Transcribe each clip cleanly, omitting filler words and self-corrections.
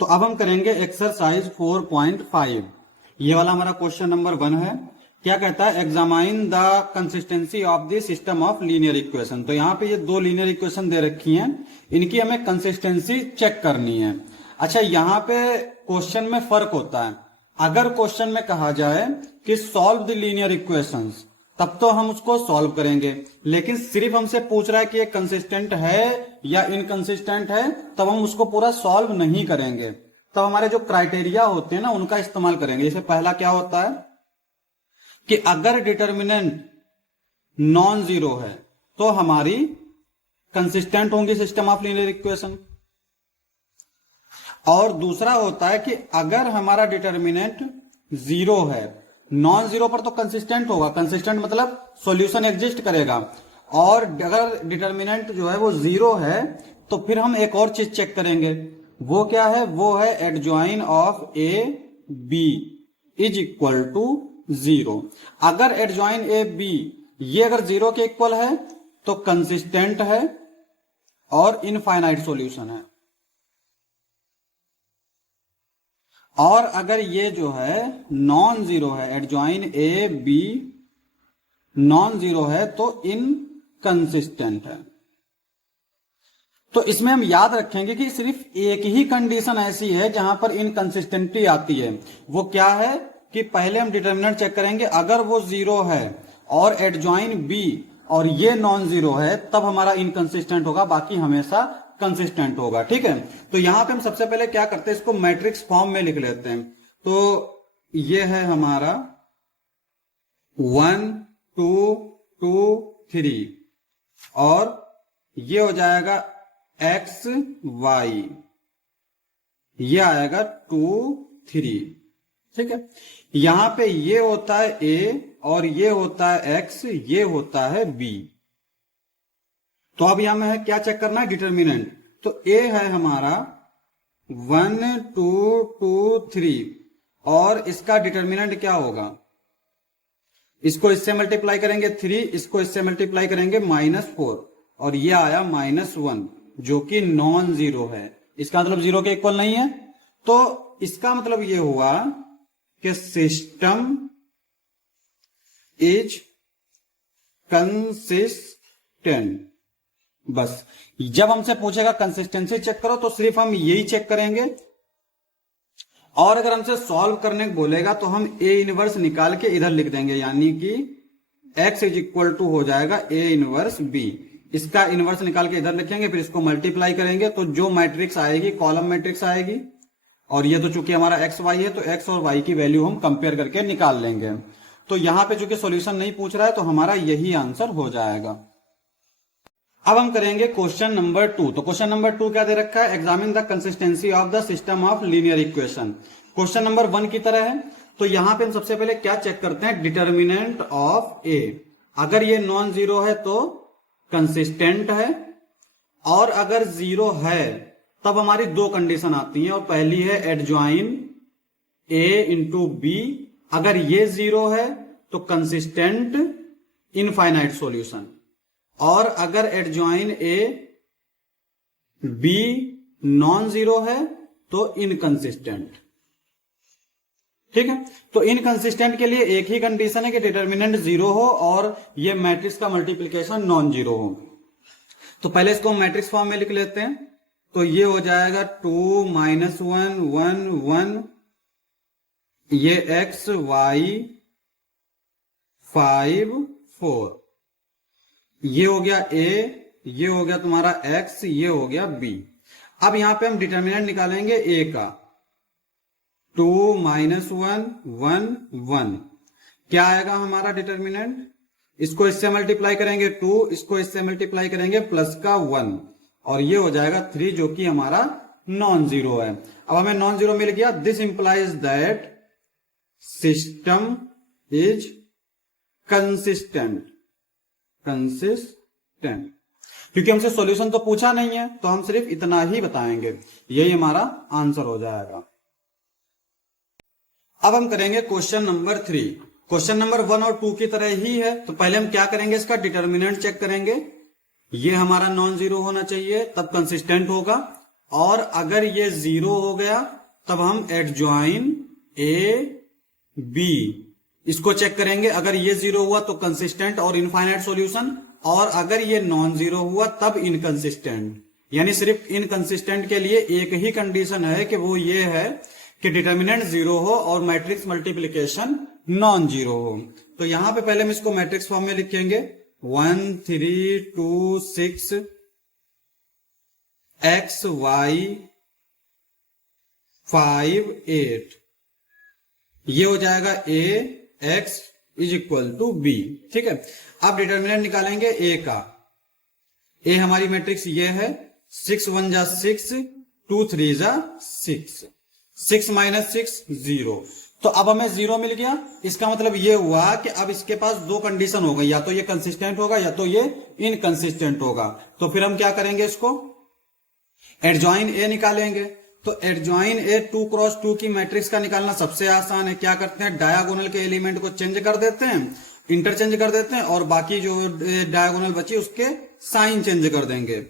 तो अब हम करेंगे एक्सरसाइज 4.5। ये वाला हमारा क्वेश्चन नंबर 1 है। क्या कहता है, examine the consistency of the system of linear equation. तो यहाँ पे ये दो लीनियर इक्वेशन दे रखी हैं, इनकी हमें कंसिस्टेंसी चेक करनी है। अच्छा, यहाँ पे क्वेश्चन में फर्क होता है। अगर क्वेश्चन में कहा जाए कि सॉल्व द लीनियर इक्वेशंस, तब तो हम उसको सॉल्व करेंगे, लेकिन सिर्फ हमसे पूछ रहा है कि ये कंसिस्टेंट है या इनकंसिस्टेंट है, तब हम उसको पूरा सॉल्व नहीं करेंगे। तब हमारे जो क्राइटेरिया होते हैं ना, उनका इस्तेमाल करेंगे। जैसे पहला क्या होता है कि अगर डिटर्मिनेंट नॉन जीरो है तो हमारी कंसिस्टेंट होंगी सिस्टम ऑफ लीनियर इक्वेशन। और दूसरा होता है कि अगर हमारा डिटर्मिनेंट जीरो है, नॉन जीरो पर तो कंसिस्टेंट होगा, कंसिस्टेंट मतलब सॉल्यूशन एग्जिस्ट करेगा। और अगर डिटर्मिनेंट जो है वो जीरो है तो फिर हम एक और चीज चेक करेंगे। वो क्या है? वो है adjoint of A B is equal to zero. अगर एडजॉइन ए बी ये अगर जीरो के इक्वल है तो कंसिस्टेंट है और इनफाइनाइट सॉल्यूशन है। और अगर ये जो है नॉन जीरो है, adjoint A B non zero है, तो इनकंसिस्टेंट है। तो इसमें हम याद रखेंगे कि सिर्फ एक ही कंडीशन ऐसी है जहां पर इनकंसिस्टेंटी आती है। वो क्या है कि पहले हम डिटर्मिनेंट चेक करेंगे, अगर वो जीरो है और एडजॉइन बी और ये नॉन जीरो है, तब हमारा इनकंसिस्टेंट होगा, बाकी हमेशा कंसिस्टेंट होगा। ठीक है, तो यहां पे हम सबसे पहले क्या करते हैं, इसको मैट्रिक्स फॉर्म में लिख लेते हैं। तो ये है हमारा 1 2 2 3 और ये हो जाएगा x y, ये आएगा 2 3। ठीक है, यहां पे ये होता है a और ये होता है x, ये होता है b। तो अब यहां में क्या चेक करना है? डिटर्मिनेंट। तो a है हमारा 1 2 2 3 और इसका डिटर्मिनेंट क्या होगा? इसको इससे मल्टीप्लाई करेंगे 3, इसको इससे मल्टीप्लाई करेंगे -4 और ये आया -1 जो कि नॉन जीरो है। इसका मतलब जीरो के इक्वल नहीं है। तो इसका मतलब ये हुआ कि सिस्टम इज कंसिस्टेंट। बस, जब हमसे पूछेगा कंसिस्टेंसी चेक करो तो सिर्फ हम यही चेक करेंगे। और अगर हमसे सॉल्व करने को बोलेगा तो हम ए इनवर्स निकाल के इधर लिख देंगे, यानी कि x इज इक्वल टू हो जाएगा ए इनवर्स बी। इसका इनवर्स निकाल के इधर लिखेंगे, फिर इसको मल्टीप्लाई करेंगे तो जो मैट्रिक्स आएगी कॉलम मैट्रिक्स आएगी। और ये तो चूंकि हमारा एक्स वाई है तो एक्स और वाई की वैल्यू हम कंपेयर करके निकाल लेंगे। तो यहां पे चूंकि सॉल्यूशन नहीं पूछ रहा है तो हमारा यही आंसर हो जाएगा। अब हम करेंगे क्वेश्चन नंबर 2। तो क्वेश्चन नंबर 2 क्या दे रखा है? Examine the consistency of the system of linear equation. Question number 1 की तरह है। तो यहां पे हम सबसे पहले क्या चेक करते हैं? डिटर्मिनेंट ऑफ ए। अगर ये नॉन जीरो है तो कंसिस्टेंट है, और अगर जीरो है तब हमारी दो कंडीशन आती हैं। और पहली है एडजॉइन ए इंटू बी। अगर ये जीरो है तो कंसिस्टेंट इनफाइनाइट सॉल्यूशन। और अगर adjoint A B non zero है तो इनकंसिस्टेंट। ठीक है, तो इनकंसिस्टेंट के लिए एक ही कंडीशन है कि डिटर्मिनेंट जीरो हो और ये मैट्रिक्स का मल्टीप्लिकेशन नॉन जीरो हो। तो पहले इसको मैट्रिक्स फॉर्म में लिख लेते हैं। तो ये हो जाएगा 2 -1 1 1, ये x y 5 4, ये हो गया a, ये हो गया तुम्हारा x, ये हो गया b। अब यहां पे हम डिटर्मिनेंट निकालेंगे a का। 2 -1 1 1 क्या आएगा हमारा डिटर्मिनेंट? इसको इससे मल्टीप्लाई करेंगे 2, इसको इससे मल्टीप्लाई करेंगे प्लस का 1 और ये हो जाएगा 3 जो कि हमारा नॉन जीरो है। अब हमें नॉन जीरो मिल गया। This implies that system is consistent. Consistent, क्योंकि हमसे सॉल्यूशन तो पूछा नहीं है तो हम सिर्फ इतना ही बताएंगे, यही हमारा आंसर हो जाएगा। अब हम करेंगे क्वेश्चन नंबर 3। क्वेश्चन नंबर 1 और 2 की तरह ही है। तो पहले हम क्या करेंगे? इसका डिटर्मिनेंट चेक करेंगे। ये हमारा नॉन जीरो होना चाहिए, तब कंसिस्टेंट होगा। और अगर ये 0 हो गया तब हम एडजॉइन ए बी इसको चेक करेंगे। अगर ये 0 हुआ तो कंसिस्टेंट और इनफाइनाइट सॉल्यूशन, और अगर ये नॉन जीरो हुआ तब इनकंसिस्टेंट। यानी सिर्फ इनकंसिस्टेंट के लिए एक ही कंडीशन है कि वो ये है कि डिटर्मिनेंट 0 हो और मैट्रिक्स मल्टीप्लिकेशन नॉन जीरो हो। तो यहां पे पहले हम इसको मैट्रिक्स फॉर्म में लिखेंगे 1 3 2 6 x y 5 8, ये हो जाएगा a x is equal to B. ठीक है, अब डिटर्मिनेंट निकालेंगे a का। a हमारी मैट्रिक्स ये है 6 1 जा 6 2 3 जा 6, 6 माइनस 6 0। तो अब हमें 0 मिल गया। इसका मतलब ये हुआ कि अब इसके पास दो कंडीशन हो गई, या तो ये कंसिस्टेंट होगा या तो ये इनकंसिस्टेंट होगा। तो फिर हम क्या करेंगे, इसको एडजॉइन ए निकालेंगे। तो एडजॉइन ए 2 क्रॉस 2 की मैट्रिक्स का निकालना सबसे आसान है। क्या करते हैं, डायगोनल के एलिमेंट को चेंज कर देते हैं, इंटरचेंज कर देते हैं, और बाकी जो डायगोनल बची उसके साइन चेंज कर देंगे।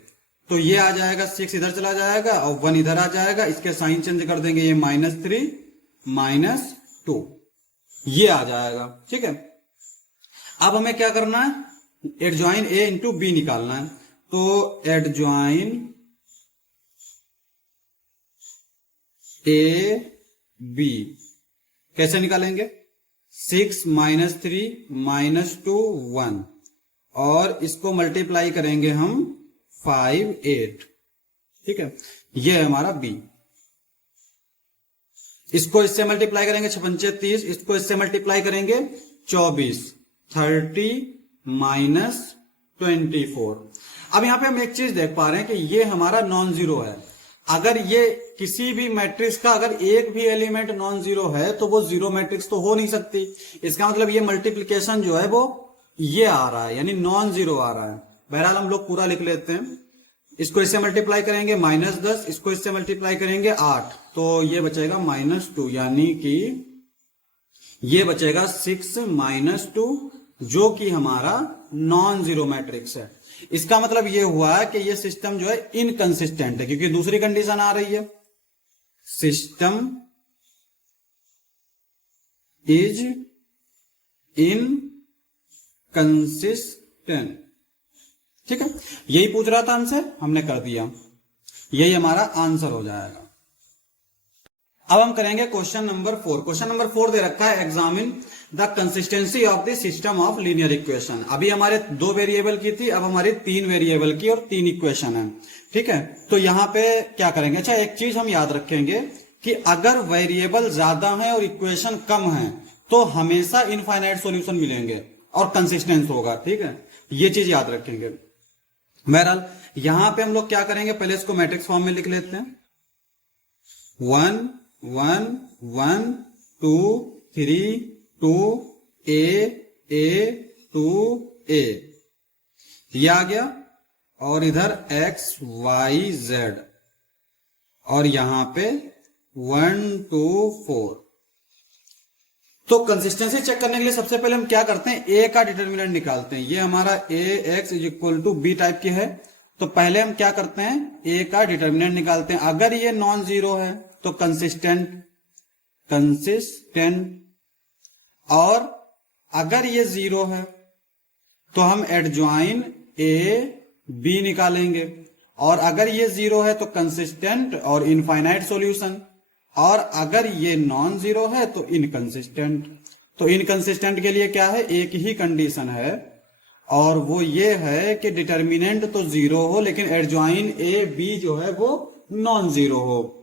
तो ये आ जाएगा 6 इधर चला जाएगा और 1 इधर आ जाएगा, इसके साइन चेंज कर देंगे, ये -3 -2 ये आ जाएगा। ठीक है, अब हमें क्या करना है, एडजॉइन ए इंटू बी निकालना है। तो एडजॉइन ए बी कैसे निकालेंगे, 6 -3 -2 1, और इसको मल्टीप्लाई करेंगे हम 5 8। ठीक है, ये है हमारा बी। इसको इससे मल्टीप्लाई करेंगे 6 5 30, इसको इससे मल्टीप्लाई करेंगे 24 30 -24। अब यहां पे हम एक चीज देख पा रहे हैं कि ये हमारा नॉन जीरो है। अगर ये किसी भी मैट्रिक्स का अगर एक भी एलिमेंट नॉन जीरो है तो वो जीरो मैट्रिक्स तो हो नहीं सकती। इसका मतलब ये मल्टीप्लिकेशन जो है वो ये आ रहा है, यानी नॉन जीरो आ रहा है। बहरहाल हम लोग पूरा लिख लेते हैं। इसको इससे मल्टीप्लाई करेंगे -10, इसको इससे मल्टीप्लाई करेंगे 8, तो ये बचेगा -2, यानी कि ये बचेगा 6 -2, जो कि हमारा नॉन जीरो मैट्रिक्स है। इसका मतलब ये हुआ है कि ये सिस्टम जो है इनकंसिस्टेंट है, क्योंकि दूसरी कंडीशन आ रही है, सिस्टम इज इनकंसिस्टेंट। ठीक है, यही पूछ रहा था हमसे, हमने कर दिया, यही हमारा आंसर हो जाएगा। अब हम करेंगे क्वेश्चन नंबर 4। क्वेश्चन नंबर 4 दे रखा है, examine the consistency of the system of linear equation. अभी हमारे 2 वेरिएबल की थी, अब हमारी 3 वेरिएबल की और 3 इक्वेशन है। ठीक है, तो यहां पे क्या करेंगे, अच्छा एक चीज हम याद रखेंगे कि अगर वेरिएबल ज्यादा है और इक्वेशन कम है तो हमेशा इनफाइनाइट सॉल्यूशन मिलेंगे और कंसिस्टेंस होगा। ठीक है, ये चीज याद रखेंगे। बहरहाल यहां पे हम लोग क्या करेंगे, पहले इसको मैट्रिक्स फॉर्म में लिख लेते हैं, 1 1 1 2 3 2 a 2 a, ये आ गया, और इधर x y z, और यहां पे 1 2 4। तो कंसिस्टेंसी चेक करने के लिए सबसे पहले हम क्या करते हैं, a का डिटर्मिनेंट निकालते हैं। ये हमारा ax is equal to b type की है, तो पहले हम क्या करते हैं, a का डिटर्मिनेंट निकालते हैं। अगर ये नॉन जीरो है तो कंसिस्टेंट, और अगर ये 0 है तो हम एडजॉइन ए बी निकालेंगे, और अगर ये 0 है तो कंसिस्टेंट और इनफाइनाइट सॉल्यूशन, और अगर ये नॉन जीरो है तो इनकंसिस्टेंट। तो इनकंसिस्टेंट के लिए क्या है, एक ही कंडीशन है, और वो ये है कि डिटर्मिनेंट तो 0 हो लेकिन एडजॉइन ए बी जो है वो नॉन जीरो हो।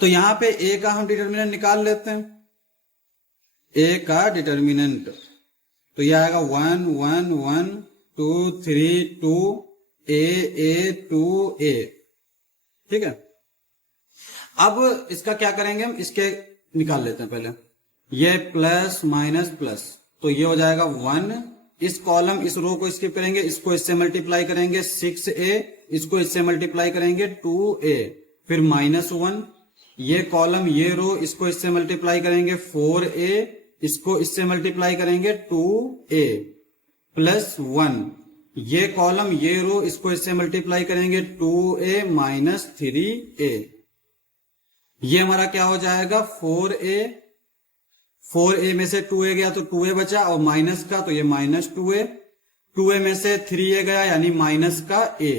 तो यहां पे ए का हम डिटर्मिनेंट निकाल लेते हैं, ए का डिटर्मिनेंट, तो यह आएगा 1 1 1 2 3 2 a 2 a। ठीक है, अब इसका क्या करेंगे, हम इसके निकाल लेते हैं पहले, ये प्लस माइनस प्लस, तो ये हो जाएगा 1, इस कॉलम इस रो को स्किप करेंगे, इसको इससे मल्टीप्लाई करेंगे 6a, इसको इससे मल्टीप्लाई करेंगे 2a, फिर -1, ये कॉलम ये रो इसको इससे मल्टीप्लाई करेंगे 4a, इसको इससे मल्टीप्लाई करेंगे 2a, +1, ये कॉलम ये रो इसको इससे मल्टीप्लाई करेंगे 2a माइनस 3a, ये हमारा क्या हो जाएगा 4a, 4a में से 2a गया तो 2a बचा और माइनस का तो ये माइनस 2a, 2a में से 3a गया यानी माइनस का a,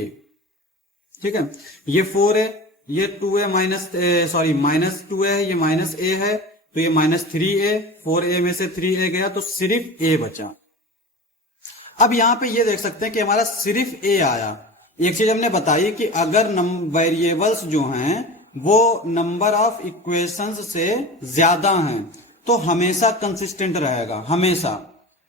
ठीक है। ये 4a, ये 2a minus sorry minus 2a है, ये माइनस a है तो ये माइनस 3a, 4a में से 3a गया तो सिर्फ a बचा। अब यहां पे ये देख सकते हैं कि हमारा सिर्फ a आया। एक चीज हमने बताई कि अगर वेरिएबल्स जो हैं वो नंबर ऑफ इक्वेशंस से ज्यादा हैं तो हमेशा कंसिस्टेंट रहेगा, हमेशा,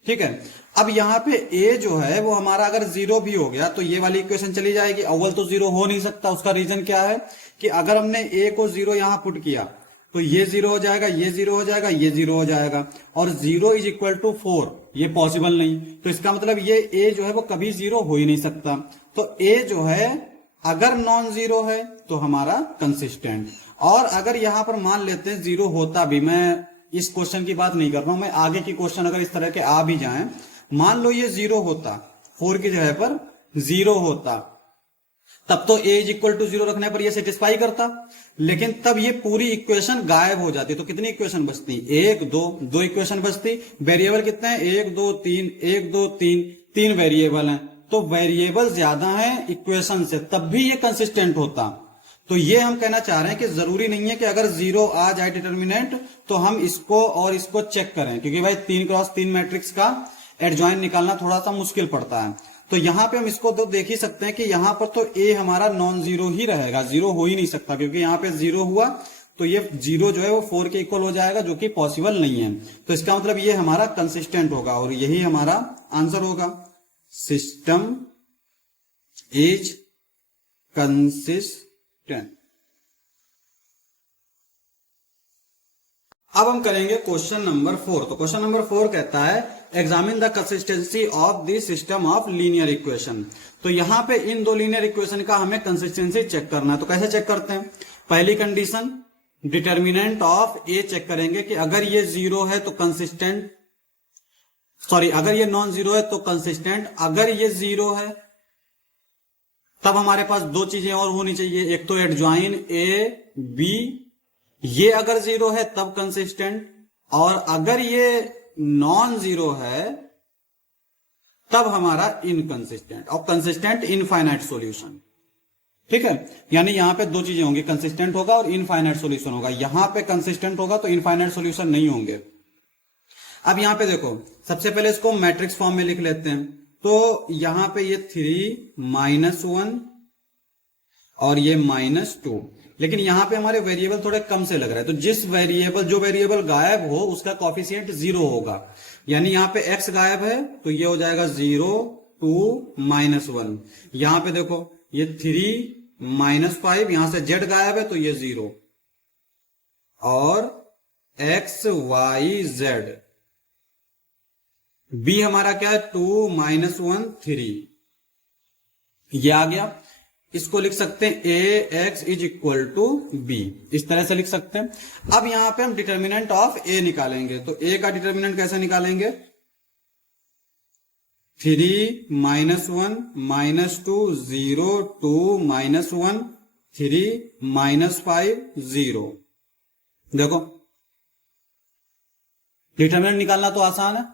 ठीक है। अब यहाँ पे a जो है वो हमारा अगर जीरो भी हो गया तो ये वाली इक्वेशन चली जाएगी, अव्वल तो जीरो हो नहीं सकता। उसका रीजन क्या है कि अगर हमने a को जीरो यहां पुट किया तो ये जीरो हो जाएगा, ये जीरो हो जाएगा, ये जीरो हो जाएगा, और 0 इज इक्वल टू 4 ये पॉसिबल नहीं। तो इसका मतलब ये a जो है वो कभी जीरो हो ही नहीं सकता। तो a जो है अगर नॉन जीरो है तो हमारा कंसिस्टेंट, और अगर यहां पर मान लेते हैं जीरो होता भी, मैं इस क्वेश्चन की बात नहीं कर रहा हूं, मैं आगे की क्वेश्चन अगर इस तरह के आ भी जाएं, मान लो ये जीरो होता, 4 की जगह पर जीरो होता, तब तो a is equal to zero रखने पर ये सेटिस्फाई करता, लेकिन तब ये पूरी इक्वेशन गायब हो जाती। तो कितनी इक्वेशन बचती? 1 2, 2 इक्वेशन बचती। वेरिएबल कितने हैं? 1 2 3, 1 2 3, 3 वेरिएबल हैं। तो वेरिएबल ज्यादा है इक्वेशन से, तब भी ये कंसिस्टेंट होता। तो ये हम कहना चाह रहे हैं कि जरूरी नहीं है कि अगर जीरो आ जाए डिटर्मिनेंट तो हम इसको और इसको चेक करें, क्योंकि भाई 3x3 मैट्रिक्स का एडजॉइन निकालना थोड़ा सा मुश्किल पड़ता है। तो यहां पे हम इसको तो देख ही सकते हैं कि यहां पर तो a हमारा नॉन जीरो ही रहेगा, जीरो हो ही नहीं सकता, क्योंकि यहां पे जीरो हुआ तो ये जीरो जो है वो 4 के इक्वल हो जाएगा, जो कि पॉसिबल नहीं है। तो इसका मतलब ये हमारा कंसिस्टेंट होगा और यही हमारा आंसर होगा। System is consistent. अब हम करेंगे क्वेश्चन नंबर 4। तो क्वेश्चन नंबर 4 कहता है examine the consistency of the system of linear equation. तो यहां पे इन दो लीनियर इक्वेशन का हमें कंसिस्टेंसी चेक करना है। तो कैसे चेक करते हैं? पहली condition determinant of A check करेंगे कि अगर ये जीरो है तो कंसिस्टेंट, सॉरी अगर ये नॉन जीरो है तो कंसिस्टेंट, अगर ये जीरो है तब हमारे पास दो चीजें और होनी चाहिए, एक तो एडजॉइन ए बी, ये अगर जीरो है तब कंसिस्टेंट, और अगर ये नॉन जीरो है तब हमारा इनकंसिस्टेंट, और कंसिस्टेंट इनफाइनाइट सॉल्यूशन, ठीक है। यानी यहां पे दो चीजें होंगी, कंसिस्टेंट होगा और इनफाइनाइट सॉल्यूशन होगा। यहां पे कंसिस्टेंट होगा तो इनफाइनाइट सॉल्यूशन नहीं होंगे। अब यहां पे देखो, सबसे पहले इसको मैट्रिक्स फॉर्म में लिख लेते हैं। तो यहां पे ये 3 -1 और ये -2, लेकिन यहां पे हमारे वेरिएबल थोड़े कम से लग रहा है। तो जो वेरिएबल गायब हो उसका कॉफिशिएंट 0 होगा। यानी यहां पे x गायब है तो ये हो जाएगा 0 2 -1। यहां पे देखो ये 3 -5, यहां से z गायब है तो ये 0, और x y z, b हमारा क्या है 2 -1 3, ये आ गया। इसको लिख सकते हैं a x is equal to b, इस तरह से लिख सकते हैं। अब यहां पे हम डिटर्मिनेंट ऑफ a निकालेंगे। तो a का डिटर्मिनेंट कैसे निकालेंगे? 3 -1 -2 0 2 -1 3 -5 0। देखो डिटर्मिनेंट निकालना तो आसान है,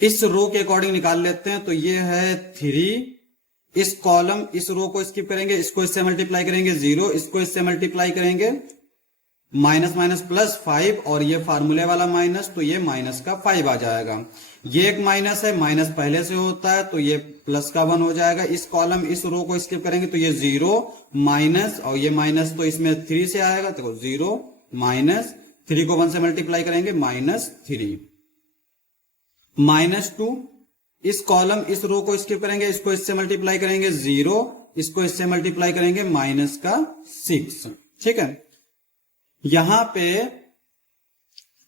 इस रो के अकॉर्डिंग निकाल लेते हैं। तो ये है 3, इस कॉलम इस रो को स्किप करेंगे, इसको इससे मल्टीप्लाई करेंगे 0, इसको इससे मल्टीप्लाई करेंगे माइनस माइनस प्लस 5, और ये फार्मूले वाला माइनस, तो ये माइनस का 5 आ जाएगा। ये एक माइनस है, माइनस पहले से होता है तो ये प्लस का 1 हो जाएगा। इस कॉलम इस रो को स्किप करेंगे तो ये 0 माइनस, और ये माइनस तो इसमें 3 से आएगा, तो 0 माइनस 3 को 1 से मल्टीप्लाई करेंगे -3 -2, इस कॉलम इस रो को स्किप करेंगे, इसको इससे मल्टीप्लाई करेंगे 0, इसको इससे मल्टीप्लाई करेंगे -6, ठीक है। यहां पे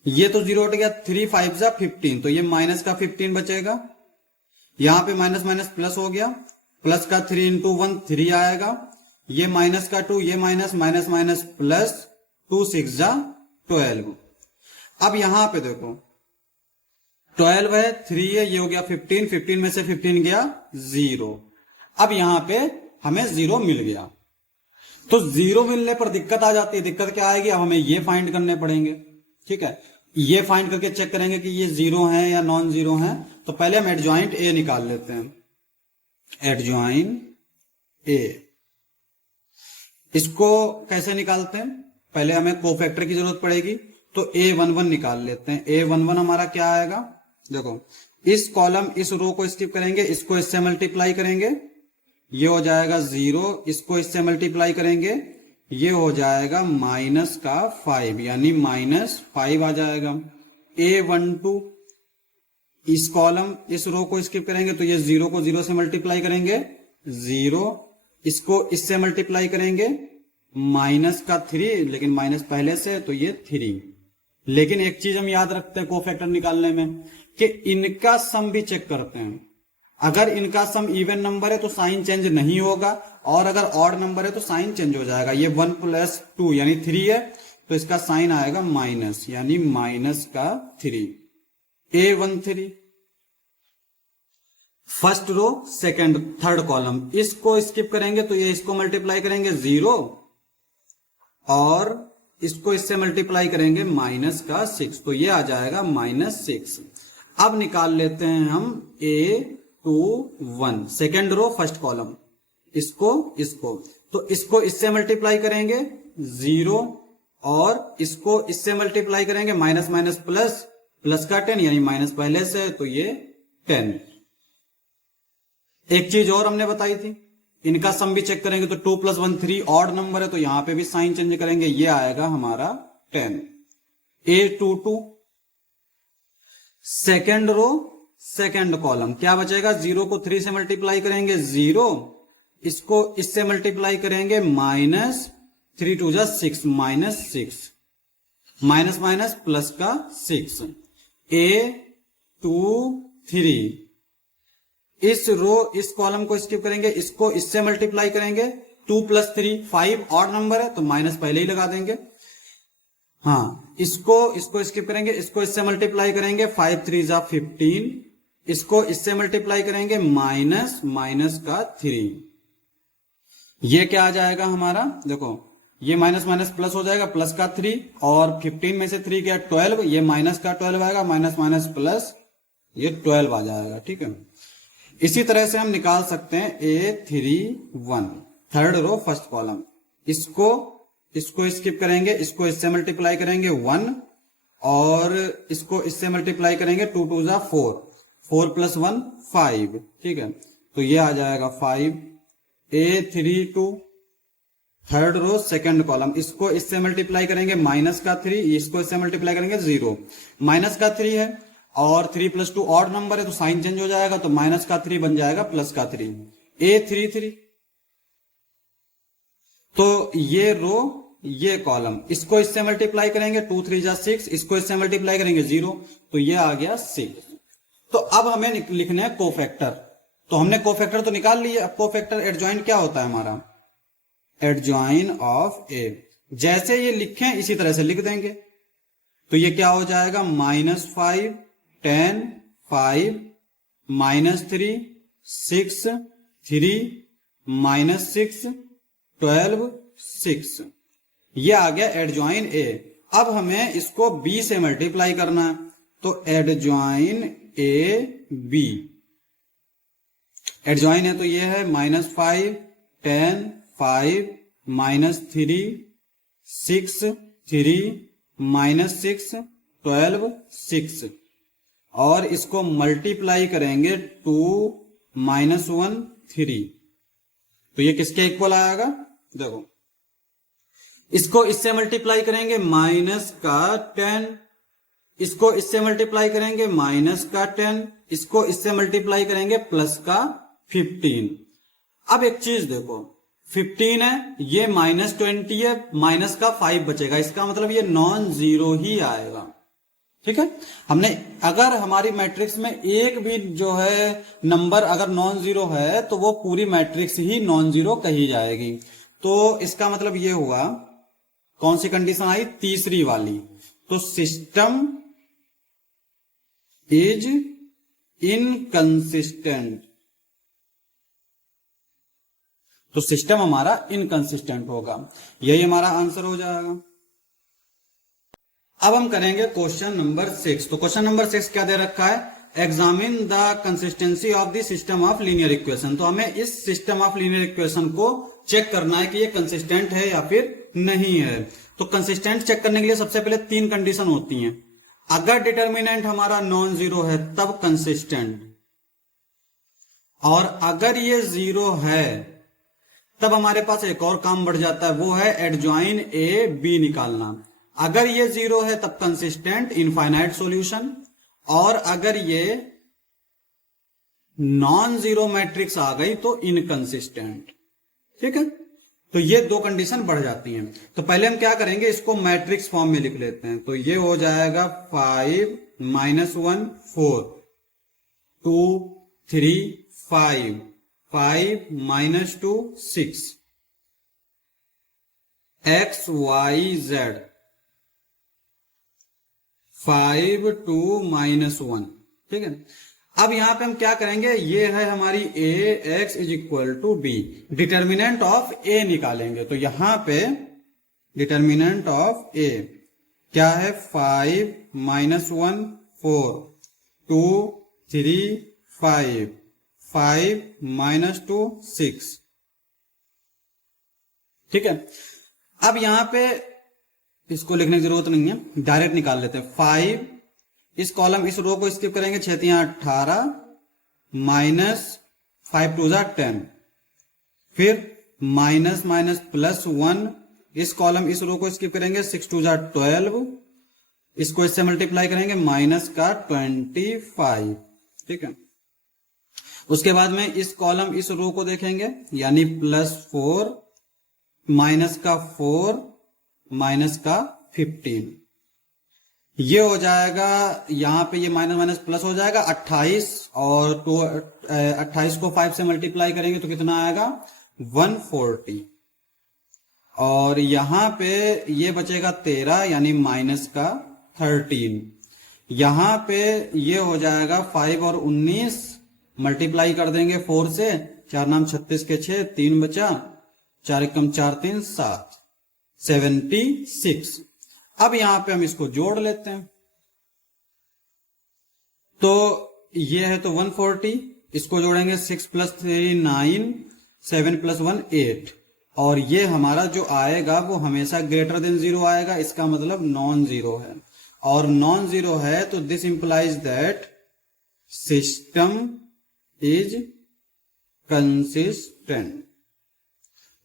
ये तो 0 हट गया, 3 5 जा 15, तो ये -15 बचेगा। यहां पे माइनस माइनस प्लस हो गया, प्लस का 3 × 1 3 आएगा, ये -2, ये माइनस माइनस माइनस प्लस 2 6 जा 12। अब यहां पे देखो 12 है, 3 है, ये हो गया 15, 15 में से 15 गया 0। अब यहां पे हमें 0 मिल गया। तो 0 मिलने पर दिक्कत आ जाती है। दिक्कत क्या आएगी, अब हमें ये फाइंड करने पड़ेंगे। ठीक है, ये फाइंड करके चेक करेंगे कि ये 0 है या नॉन 0 है। तो पहले हम एडजॉइंट ए निकाल लेते हैं। एडजॉइंट ए, इसको कैसे निकालते हैं, पहले हमें कोफैक्टर की जरूरत पड़ेगी। तो A11 निकाल लेते हैं। A11 हमारा क्या आएगा, देखो इस कॉलम इस रो को स्किप करेंगे, इसको इससे मल्टीप्लाई करेंगे, ये हो जाएगा 0, इसको इससे मल्टीप्लाई करेंगे, ये हो जाएगा माइनस का 5, यानी -5 आ जाएगा। A12, इस कॉलम इस रो को स्किप करेंगे तो ये 0 को 0 से मल्टीप्लाई करेंगे 0, इसको इससे मल्टीप्लाई करेंगे -3, लेकिन माइनस पहले से तो ये 3। लेकिन एक चीज हम याद रखते हैं कोफैक्टर निकालने में कि इनका सम भी चेक करते हैं। अगर इनका सम इवन नंबर है तो साइन चेंज नहीं होगा, और अगर ऑड नंबर है तो साइन चेंज हो जाएगा। ये 1 + 2 यानी 3 है, तो इसका साइन आएगा माइनस, यानी -3। A13 first row second third column, इसको स्किप करेंगे तो ये इसको मल्टीप्लाई करेंगे 0, और इसको इससे मल्टीप्लाई करेंगे -6, तो ये आ जाएगा -6। अब निकाल लेते हैं हम A21 second row first column, इसको तो इसको इससे मल्टीप्लाई करेंगे 0, और इसको इससे मल्टीप्लाई करेंगे माइनस प्लस का 10, यानी माइनस पहले से तो ये 10। एक चीज और हमने बताई थी, इनका सम भी चेक करेंगे तो 2 + 1 3 ऑड नंबर है, तो यहां पे भी साइन चेंज करेंगे, ये आएगा हमारा 10। A22 second row second column, क्या बचेगा, 0 को 3 से मल्टीप्लाई करेंगे 0, इसको इससे मल्टीप्लाई करेंगे -3 × 6 -6, माइनस प्लस का 6। A23 इस रो इस कॉलम को स्किप करेंगे, इसको इससे मल्टीप्लाई करेंगे 2 + 3 5 ऑड नंबर है तो माइनस पहले ही लगा देंगे। हाँ, इसको स्किप करेंगे, इसको इससे मल्टीप्लाई करेंगे 5 × 3 = 15, इसको इससे मल्टीप्लाई करेंगे माइनस का 3। ये क्या आ जाएगा हमारा, देखो ये माइनस प्लस हो जाएगा, प्लस का 3, और 15 में से 3 गया 12, ये माइनस का 12 आएगा, माइनस प्लस ये 12 आ जाएगा। ठीक है, इसी तरह से हम निकाल सकते हैं A31 third row first column, इसको स्किप करेंगे, इसको इससे मल्टीप्लाई करेंगे 1, और इसको इससे मल्टीप्लाई करेंगे 2 × 2 = 4, 4 + 1 5। ठीक है, तो ये आ जाएगा 5। A32 third row second column, इसको इससे मल्टीप्लाई करेंगे -3, इसको इससे मल्टीप्लाई करेंगे 0, -3 है, और 3 + 2 ऑड नंबर है तो साइन चेंज हो जाएगा, तो -3 बन जाएगा +3। A33 तो ये रो ये कॉलम, इसको इससे मल्टीप्लाई करेंगे 2 × 3 = 6, इसको इससे मल्टीप्लाई करेंगे 0, तो ये आ गया 6। तो अब हमें लिखना है कोफैक्टर। तो हमने कोफैक्टर तो निकाल लिए, अब कोफैक्टर एडजॉइंट क्या होता है हमारा, एडजॉइन ऑफ ए। जैसे ये लिखें इसी तरह से लिख देंगे, तो ये क्या हो जाएगा, -5 10 5 -3 6 3 -6 12 6, ये आ गया एडजॉइन ए। अब हमें इसको बी से मल्टीप्लाई करना है, तो एडजॉइन ए बी, एडजॉइन है तो ये है -5 10 5 -3 6 3 -6 12 6, और इसको मल्टीप्लाई करेंगे 2 -1 3, तो ये किसके इक्वल आएगा, देखो इसको इससे मल्टीप्लाई करेंगे -10, इसको इससे मल्टीप्लाई करेंगे -10, इसको इससे मल्टीप्लाई करेंगे +15। अब एक चीज देखो, 15 है, ये -20 है, -5 बचेगा, इसका मतलब ये नॉन जीरो ही आएगा। ठीक है, हमने अगर हमारी मैट्रिक्स में एक भी जो है नंबर अगर नॉन जीरो है तो वो पूरी मैट्रिक्स ही नॉन जीरो कही जाएगी। तो इसका मतलब ये हुआ, कौन सी कंडीशन आई, तीसरी वाली। तो सिस्टम इज इनकंसिस्टेंट, तो सिस्टम हमारा इनकंसिस्टेंट होगा। यही हमारा आंसर हो जाएगा। अब हम करेंगे क्वेश्चन नंबर 6। तो क्वेश्चन नंबर 6 क्या दे रखा है, examine the consistency of the system of linear equation. तो हमें इस सिस्टम ऑफ लीनियर इक्वेशन को चेक करना है कि ये कंसिस्टेंट है या फिर नहीं है। तो कंसिस्टेंट चेक करने के लिए सबसे पहले 3 कंडीशन होती हैं। अगर डिटर्मिनेंट हमारा नॉन जीरो है तब कंसिस्टेंट, और अगर ये 0 है तब हमारे पास एक और काम बढ़ जाता है, वो है एडजॉइन ए बी निकालना। अगर ये 0 है तब कंसिस्टेंट इनफाइनाइट सॉल्यूशन, और अगर ये नॉन जीरो मैट्रिक्स आ गई तो इनकंसिस्टेंट। ठीक है, तो ये 2 कंडीशन बढ़ जाती हैं। तो पहले हम क्या करेंगे, इसको मैट्रिक्स फॉर्म में लिख लेते हैं। तो ये हो जाएगा 5 -1 4 2 3 5 5 -2 6 x y z 5 2 -1। ठीक है, अब यहां पे हम क्या करेंगे, ये है हमारी a x is equal to b, determinant of a निकालेंगे। तो यहां पे डिटर्मिनेंट ऑफ a क्या है, 5 -1 4 2 3 5 5 -2 6। ठीक है, अब यहां पे इसको लिखने की जरूरत नहीं है, डायरेक्ट निकाल लेते हैं। 5 इस कॉलम इस रो को स्किप करेंगे, 6 18 -5 2 10, फिर माइनस माइनस +1 इस कॉलम इस रो को स्किप करेंगे, 6 2 12, इसको इससे मल्टीप्लाई करेंगे माइनस का 25। ठीक है, उसके बाद में इस कॉलम इस रो को देखेंगे, यानी +4 माइनस का 4 माइनस का 15, ये हो जाएगा। यहां पे ये माइनस माइनस प्लस हो जाएगा 28, और 28 को 5 से मल्टीप्लाई करेंगे तो कितना आएगा 140, और यहां पे ये बचेगा 13 यानी माइनस का 13। यहां पे ये हो जाएगा 5 और 19 मल्टीप्लाई कर देंगे 4 से, 4 नाम 36 के 6 3 बचा, 4 एकम 4 3 7 76। अब यहां पे हम इसको जोड़ लेते हैं, तो ये है तो 140, इसको जोड़ेंगे 6 + 3 9 7 + 1 8, और ये हमारा जो आएगा वो हमेशा ग्रेटर देन 0 आएगा, इसका मतलब नॉन जीरो है। और नॉन जीरो है तो this implies that system is consistent.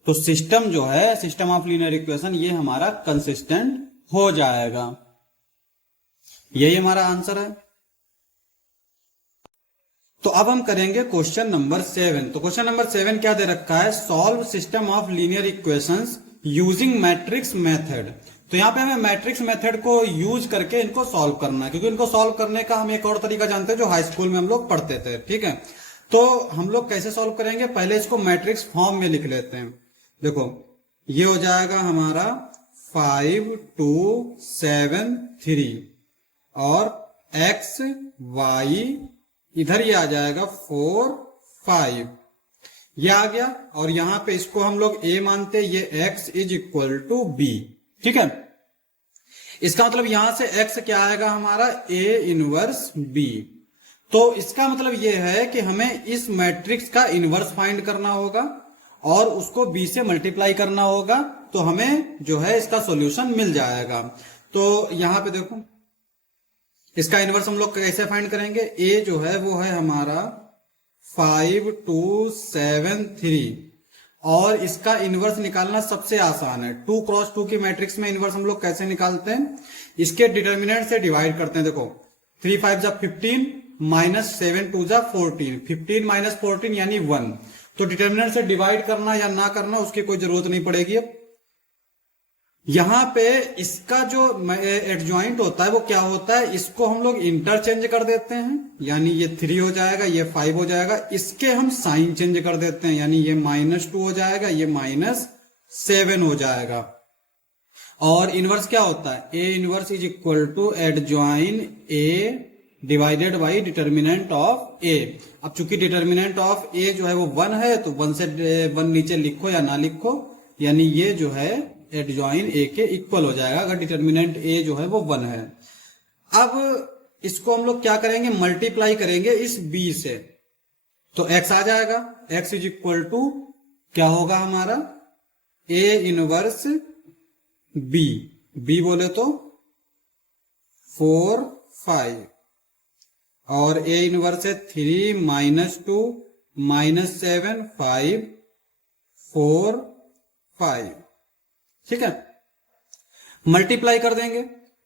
तो सिस्टम जो है, सिस्टम ऑफ लीनियर इक्वेशन, ये हमारा कंसिस्टेंट हो जाएगा। यही हमारा आंसर है। तो अब हम करेंगे क्वेश्चन नंबर 7। तो क्वेश्चन नंबर 7 क्या दे रखा है, solve system of linear equations using matrix method. तो यहां पे हमें मैट्रिक्स मेथड को यूज करके इनको सॉल्व करना है, क्योंकि इनको सॉल्व करने का हम एक और तरीका जानते हैं जो हाई स्कूल में हम लोग पढ़ते थे। ठीक है, तो हम लोग कैसे सॉल्व करेंगे, पहले इसको मैट्रिक्स फॉर्म में लिख लेते हैं। देखो ये हो जाएगा हमारा 5 2 7 3, और x y इधर ये आ जाएगा 4 5, ये आ गया। और यहां पे इसको हम लोग a मानते, ये x is equal to b। ठीक है, इसका मतलब यहां से x क्या आएगा हमारा a इनवर्स b। तो इसका मतलब ये है कि हमें इस मैट्रिक्स का इनवर्स फाइंड करना होगा और उसको b से मल्टीप्लाई करना होगा, तो हमें जो है इसका सॉल्यूशन मिल जाएगा। तो यहां पे देखो इसका इनवर्स हम लोग कैसे फाइंड करेंगे, a जो है वो है हमारा 5 2 7 3, और इसका इनवर्स निकालना सबसे आसान है। 2 × 2 की मैट्रिक्स में इनवर्स हम लोग कैसे निकालते हैं, इसके डिटर्मिनेंट से डिवाइड करते हैं। देखो 3 5 जा 15 -7 2 जा 14, 15 - 14 यानी 1। तो डिटर्मिनेंट से डिवाइड करना या ना करना उसकी कोई जरूरत नहीं पड़ेगी। अब यहां पे इसका जो एडजॉइंट होता है वो क्या होता है, इसको हम लोग इंटरचेंज कर देते हैं, यानी ये 3 हो जाएगा, ये 5 हो जाएगा। इसके हम साइन चेंज कर देते हैं, यानी ये -2 हो जाएगा, ये -7 हो जाएगा। और इनवर्स क्या होता है, A inverse is equal to adjoint A divided by determinant of A. अब चूंकि डिटर्मिनेंट ऑफ ए जो है वो 1 है, तो 1 से 1 नीचे लिखो या ना लिखो, यानी ये जो है एडजॉइन ए के इक्वल हो जाएगा अगर डिटर्मिनेंट ए जो है वो 1 है। अब इसको हम लोग क्या करेंगे, मल्टीप्लाई करेंगे इस बी से, तो x आ जाएगा। x इज इक्वल टू क्या होगा हमारा, a इनवर्स b, b बोले तो 4 5, और a इनवर्स है 3 -2 -7 5 4 5, ठीक है। मल्टीप्लाई कर देंगे,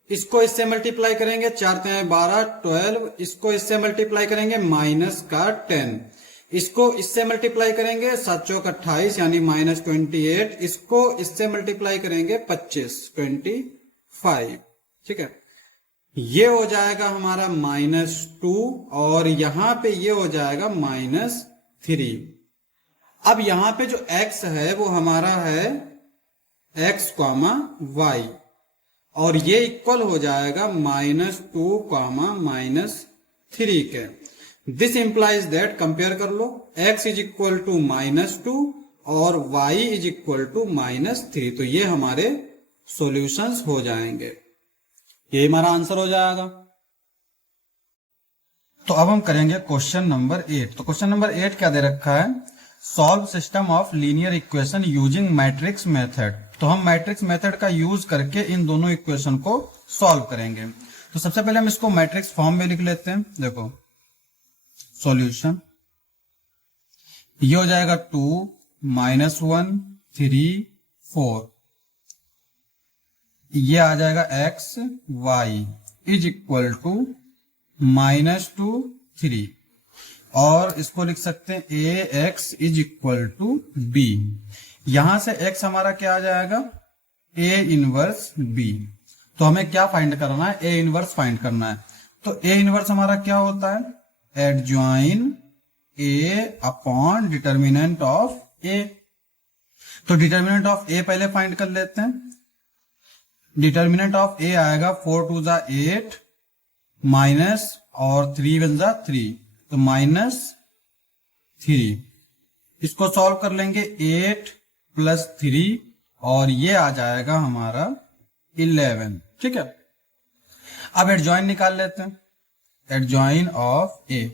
इसको इससे मल्टीप्लाई करेंगे 4 3 12 12, इसको इससे मल्टीप्लाई करेंगे माइनस का 10, इसको इससे मल्टीप्लाई करेंगे 7 चौक 28 यानी -28, इसको इससे मल्टीप्लाई करेंगे 25 25, ठीक है। ये हो जाएगा हमारा -2 और यहां पे ये हो जाएगा -3। अब यहां पे जो x है वो हमारा है x, y, और ये इक्वल हो जाएगा -2, -3 के। दिस इंप्लाइज दैट, कंपेयर कर लो, x इज इक्वल टू -2 और y इज इक्वल टू -3, तो ये हमारे सॉल्यूशंस हो जाएंगे, ये हमारा आंसर हो जाएगा। तो अब हम करेंगे क्वेश्चन नंबर 8। तो क्वेश्चन नंबर 8 क्या दे रखा है, solve system of linear equation using matrix method. तो हम मैट्रिक्स मेथड का यूज करके इन दोनों इक्वेशन को सॉल्व करेंगे। तो सबसे पहले हम इसको मैट्रिक्स फॉर्म में लिख लेते हैं। देखो सॉल्यूशन, ये हो जाएगा 2 -1 3 4, ये आ जाएगा x y is equal to -2 3, और इसको लिख सकते हैं ax is equal to b। यहां से x हमारा क्या आ जाएगा, a इनवर्स b। तो हमें क्या फाइंड करना है, a इनवर्स फाइंड करना है। तो a इनवर्स हमारा क्या होता है, adjoint a upon determinant of a। तो डिटर्मिनेंट ऑफ a पहले फाइंड कर लेते हैं। डिटर्मिनेंट ऑफ a आएगा 4 2 8 माइनस और 3 1 3, तो -3। इसको सॉल्व कर लेंगे 8 + 3, और ये आ जाएगा हमारा 11, ठीक है। अब एडजॉइन निकाल लेते हैं, एडजॉइन ऑफ a।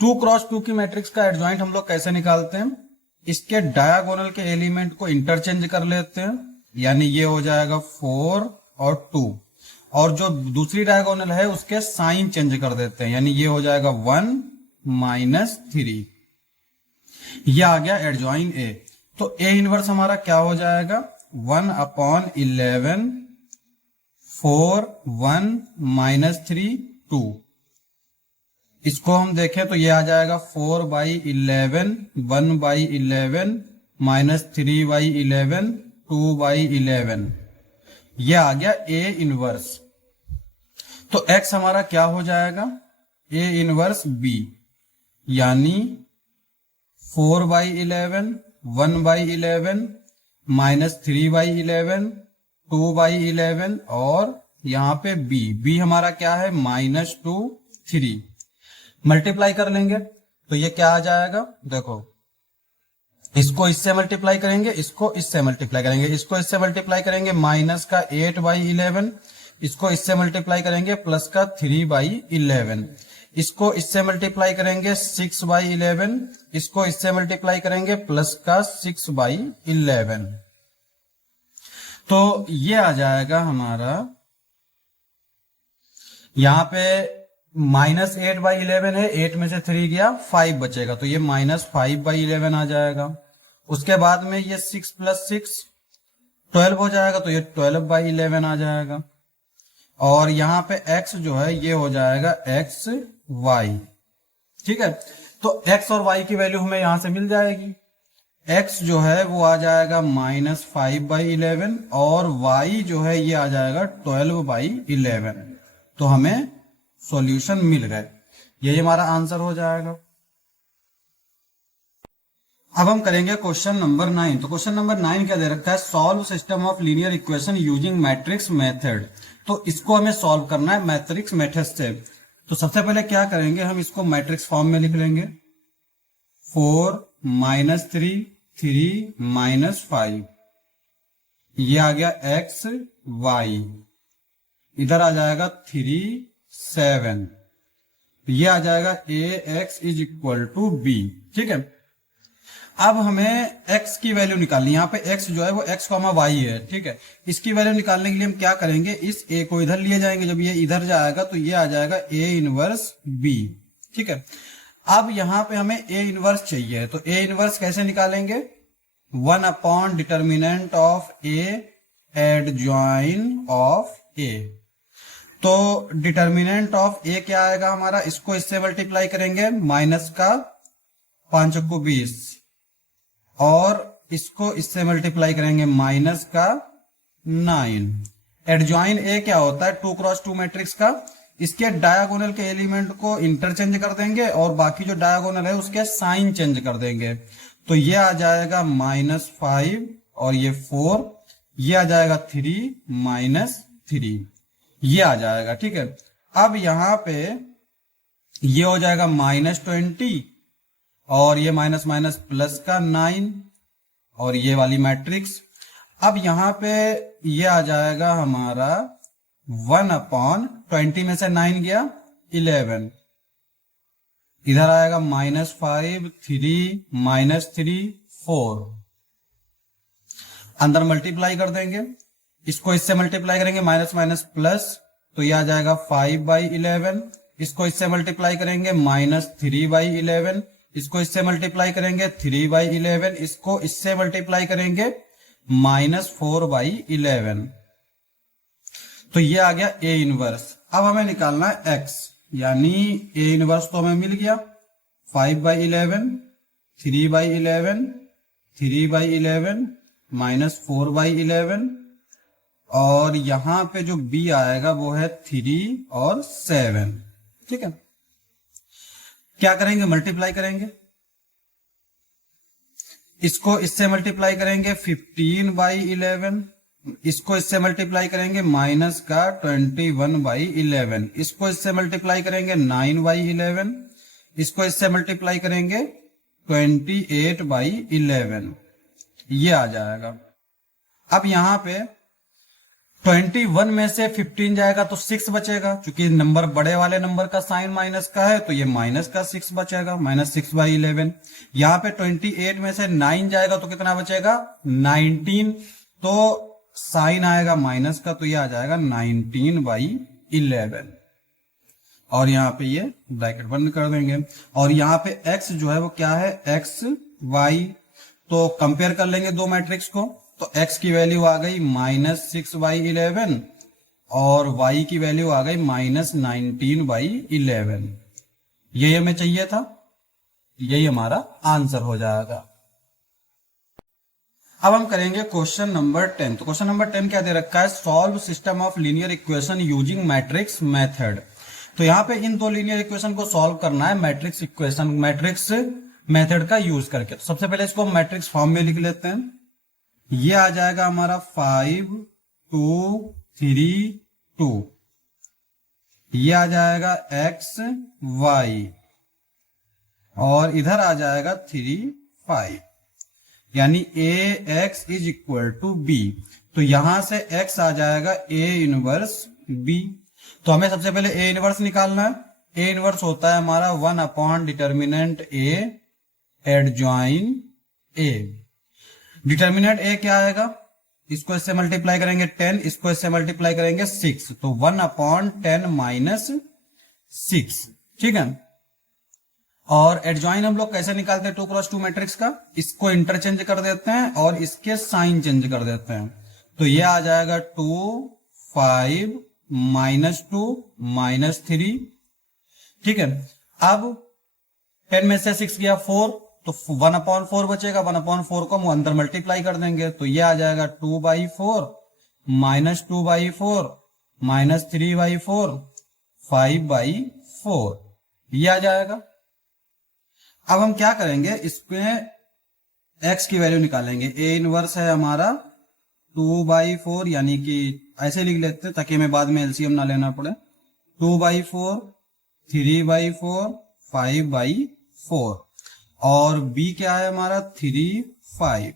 2 क्रॉस 2 की मैट्रिक्स का एडजॉइंट हम लोग कैसे निकालते हैं, इसके डायगोनल के एलिमेंट को इंटरचेंज कर लेते हैं, यानी ये हो जाएगा 4 और 2, और जो दूसरी डायगोनल है उसके साइन चेंज कर देते हैं, यानी ये हो जाएगा 1 -3। ये आ गया एडजॉइन a। तो a इनवर्स हमारा क्या हो जाएगा, 1/11 4 1 -3 2। इसको हम देखें तो ये आ जाएगा 4/11 1/11 -3/11 2/11, ये आ गया a इनवर्स। तो x हमारा क्या हो जाएगा, a इनवर्स b, यानी 4/11 1/11 -3/11 2/11, और यहां पे b हमारा क्या है, -2 3। मल्टीप्लाई कर लेंगे तो ये क्या आ जाएगा, देखो इसको इससे मल्टीप्लाई करेंगे, इसको इससे मल्टीप्लाई करेंगे, इसको इससे मल्टीप्लाई करेंगे माइनस का 8/11, इसको इससे मल्टीप्लाई करेंगे प्लस का 3/11, इसको इससे मल्टीप्लाई करेंगे 6/11, इसको इससे मल्टीप्लाई करेंगे प्लस का 6/11। तो ये आ जाएगा हमारा, यहां पे -8/11 है, 8 में से 3 गया 5 बचेगा, तो ये -5/11 आ जाएगा। उसके बाद में ये 6 + 6 12 हो जाएगा, तो ये 12/11 आ जाएगा। और यहां पे x जो है ये हो जाएगा x y, ठीक है। तो x और y की वैल्यू हमें यहां से मिल जाएगी। x जो है वो आ जाएगा -5/11, और y जो है ये आ जाएगा 12/11। तो हमें सॉल्यूशन मिल गए, यही हमारा आंसर हो जाएगा। अब हम करेंगे क्वेश्चन नंबर 9। तो क्वेश्चन नंबर 9 क्या दे रखा है, solve system of linear equation using matrix method. तो इसको हमें सॉल्व करना है मैट्रिक्स मेथड से। तो सबसे पहले क्या करेंगे, हम इसको मैट्रिक्स फॉर्म में लिख लेंगे। 4 -3 3 -5, ये आ गया x y, इधर आ जाएगा 3 7, ये आ जाएगा ax is equal to b। ठीक है, अब हमें x की वैल्यू निकालनी है। यहाँ पे x जो है वो x, y है। ठीक है, इसकी वैल्यू निकालने के लिए हम क्या करेंगे, इस a को इधर लिए जाएंगे। जब ये इधर जाएगा तो ये आ जाएगा a इनवर्स b। ठीक है, अब यहाँ पे हमें a इनवर्स चाहिए, तो a इनवर्स कैसे निकालेंगे, 1 upon determinant of a adjoin of a। तो डिटर्मिनेंट ऑफ a क्या आएगा हमारा, इसको इससे मल्टीप्लाई करेंगे, माइनस का 5 को 20, और इसको इससे मल्टीप्लाई करेंगे, माइनस का 9। एडजॉइन ए क्या होता है, 2 क्रॉस 2 मैट्रिक्स का। इसके डायगोनल के एलिमेंट को इंटरचेंज कर देंगे और बाकी जो डायगोनल है उसके साइन चेंज कर देंगे। तो ये आ जाएगा -5 और ये 4, ये आ जाएगा 3 -3, ये आ जाएगा। ठीक है, अब यहां पे ये हो जाएगा -20 और ये माइनस माइनस प्लस का 9 और ये वाली मैट्रिक्स। अब यहां पे ये आ जाएगा हमारा 1 अपॉन 20 में से 9 गया 11, इधर आएगा -5 3 -3 4, अंदर मल्टीप्लाई कर देंगे, इसको इससे मल्टीप्लाई करेंगे, माइनस माइनस प्लस, तो ये आ जाएगा 5/11, इसको इससे मल्टीप्लाई करेंगे, -3/11, इसको इससे मल्टीप्लाई करेंगे, 3/11, इसको इससे मल्टीप्लाई करेंगे, -4/11। तो ये आ गया a इनवर्स। अब हमें निकालना है x, यानी a इनवर्स तो हमें मिल गया, 5/11, 3/11, 3/11, -4/11, और यहां पे जो b आएगा वो है 3 और 7। ठीक है, क्या करेंगे, मल्टीप्लाई करेंगे, इसको इससे मल्टीप्लाई करेंगे 15/11, इसको इससे मल्टीप्लाई करेंगे माइनस का 21/11, इसको इससे मल्टीप्लाई करेंगे 9/11, इसको इससे मल्टीप्लाई करेंगे 28/11, ये आ जाएगा। अब यहां पे 21 में से 15 जाएगा तो 6 बचेगा, क्योंकि नंबर बड़े वाले नंबर का साइन माइनस का है तो ये माइनस का 6 बचेगा, -6/11। यहाँ पे 28 में से 9 जाएगा तो कितना बचेगा, 19, तो साइन आएगा माइनस का, तो ये आ जाएगा 19/11, और यहाँ पे ये ब्रैकेट बंद कर देंगे। और यहाँ पे x जो है वो क्या है, x y, तो कंपेयर कर लेंगे दो मैट्रिक्स को, तो x की वैल्यू आ गई -6/11 और y की वैल्यू आ गई -19/11। यही हमें चाहिए था, यही हमारा आंसर हो जाएगा। अब हम करेंगे क्वेश्चन नंबर 10। तो क्वेश्चन नंबर 10 क्या दे रखा है, solve system of linear equation using matrix method. तो यहाँ पे इन दो लीनियर इक्वेशन को सॉल्व करना है मैट्रिक्स मेथड का यूज करके। तो सबसे पहले इसको मैट्रिक्स फॉर्म में लिख लेते हैं। ये आ जाएगा हमारा 5 2 3 2, ये आ जाएगा x y, और इधर आ जाएगा 3 5, यानी ax is equal to b। तो यहां से x आ जाएगा a इनवर्स b। तो हमें सबसे पहले a इनवर्स निकालना है। a इनवर्स होता है हमारा 1 upon determinant a adjoin a। Determinant a क्या आएगा, इसको इससे मल्टीप्लाई करेंगे 10, इसको इससे मल्टीप्लाई करेंगे 6, तो 1 अपॉन 10 माइनस 6। ठीक है, और एडजॉइन हम लोग कैसे निकालते हैं 2 क्रॉस 2 मैट्रिक्स का, इसको इंटरचेंज कर देते हैं और इसके साइन चेंज कर देते हैं। तो ये आ जाएगा 2 5 -2 -3। ठीक है, अब 10 में से 6 गया 4, तो 1/4 बचेगा, 1/4 को हम अंदर मल्टीप्लाई कर देंगे, तो ये आ जाएगा 2/4 -2/4 -3/4 5/4, ये आ जाएगा। अब हम क्या करेंगे, इसमें x की वैल्यू निकालेंगे। a इनवर्स है हमारा 2/4, यानी कि ऐसे लिख लेते हैं ताकि हमें बाद में एलसीएम ना लेना पड़े। 2/4 3/4, 5/4 और b क्या है हमारा 3, 5।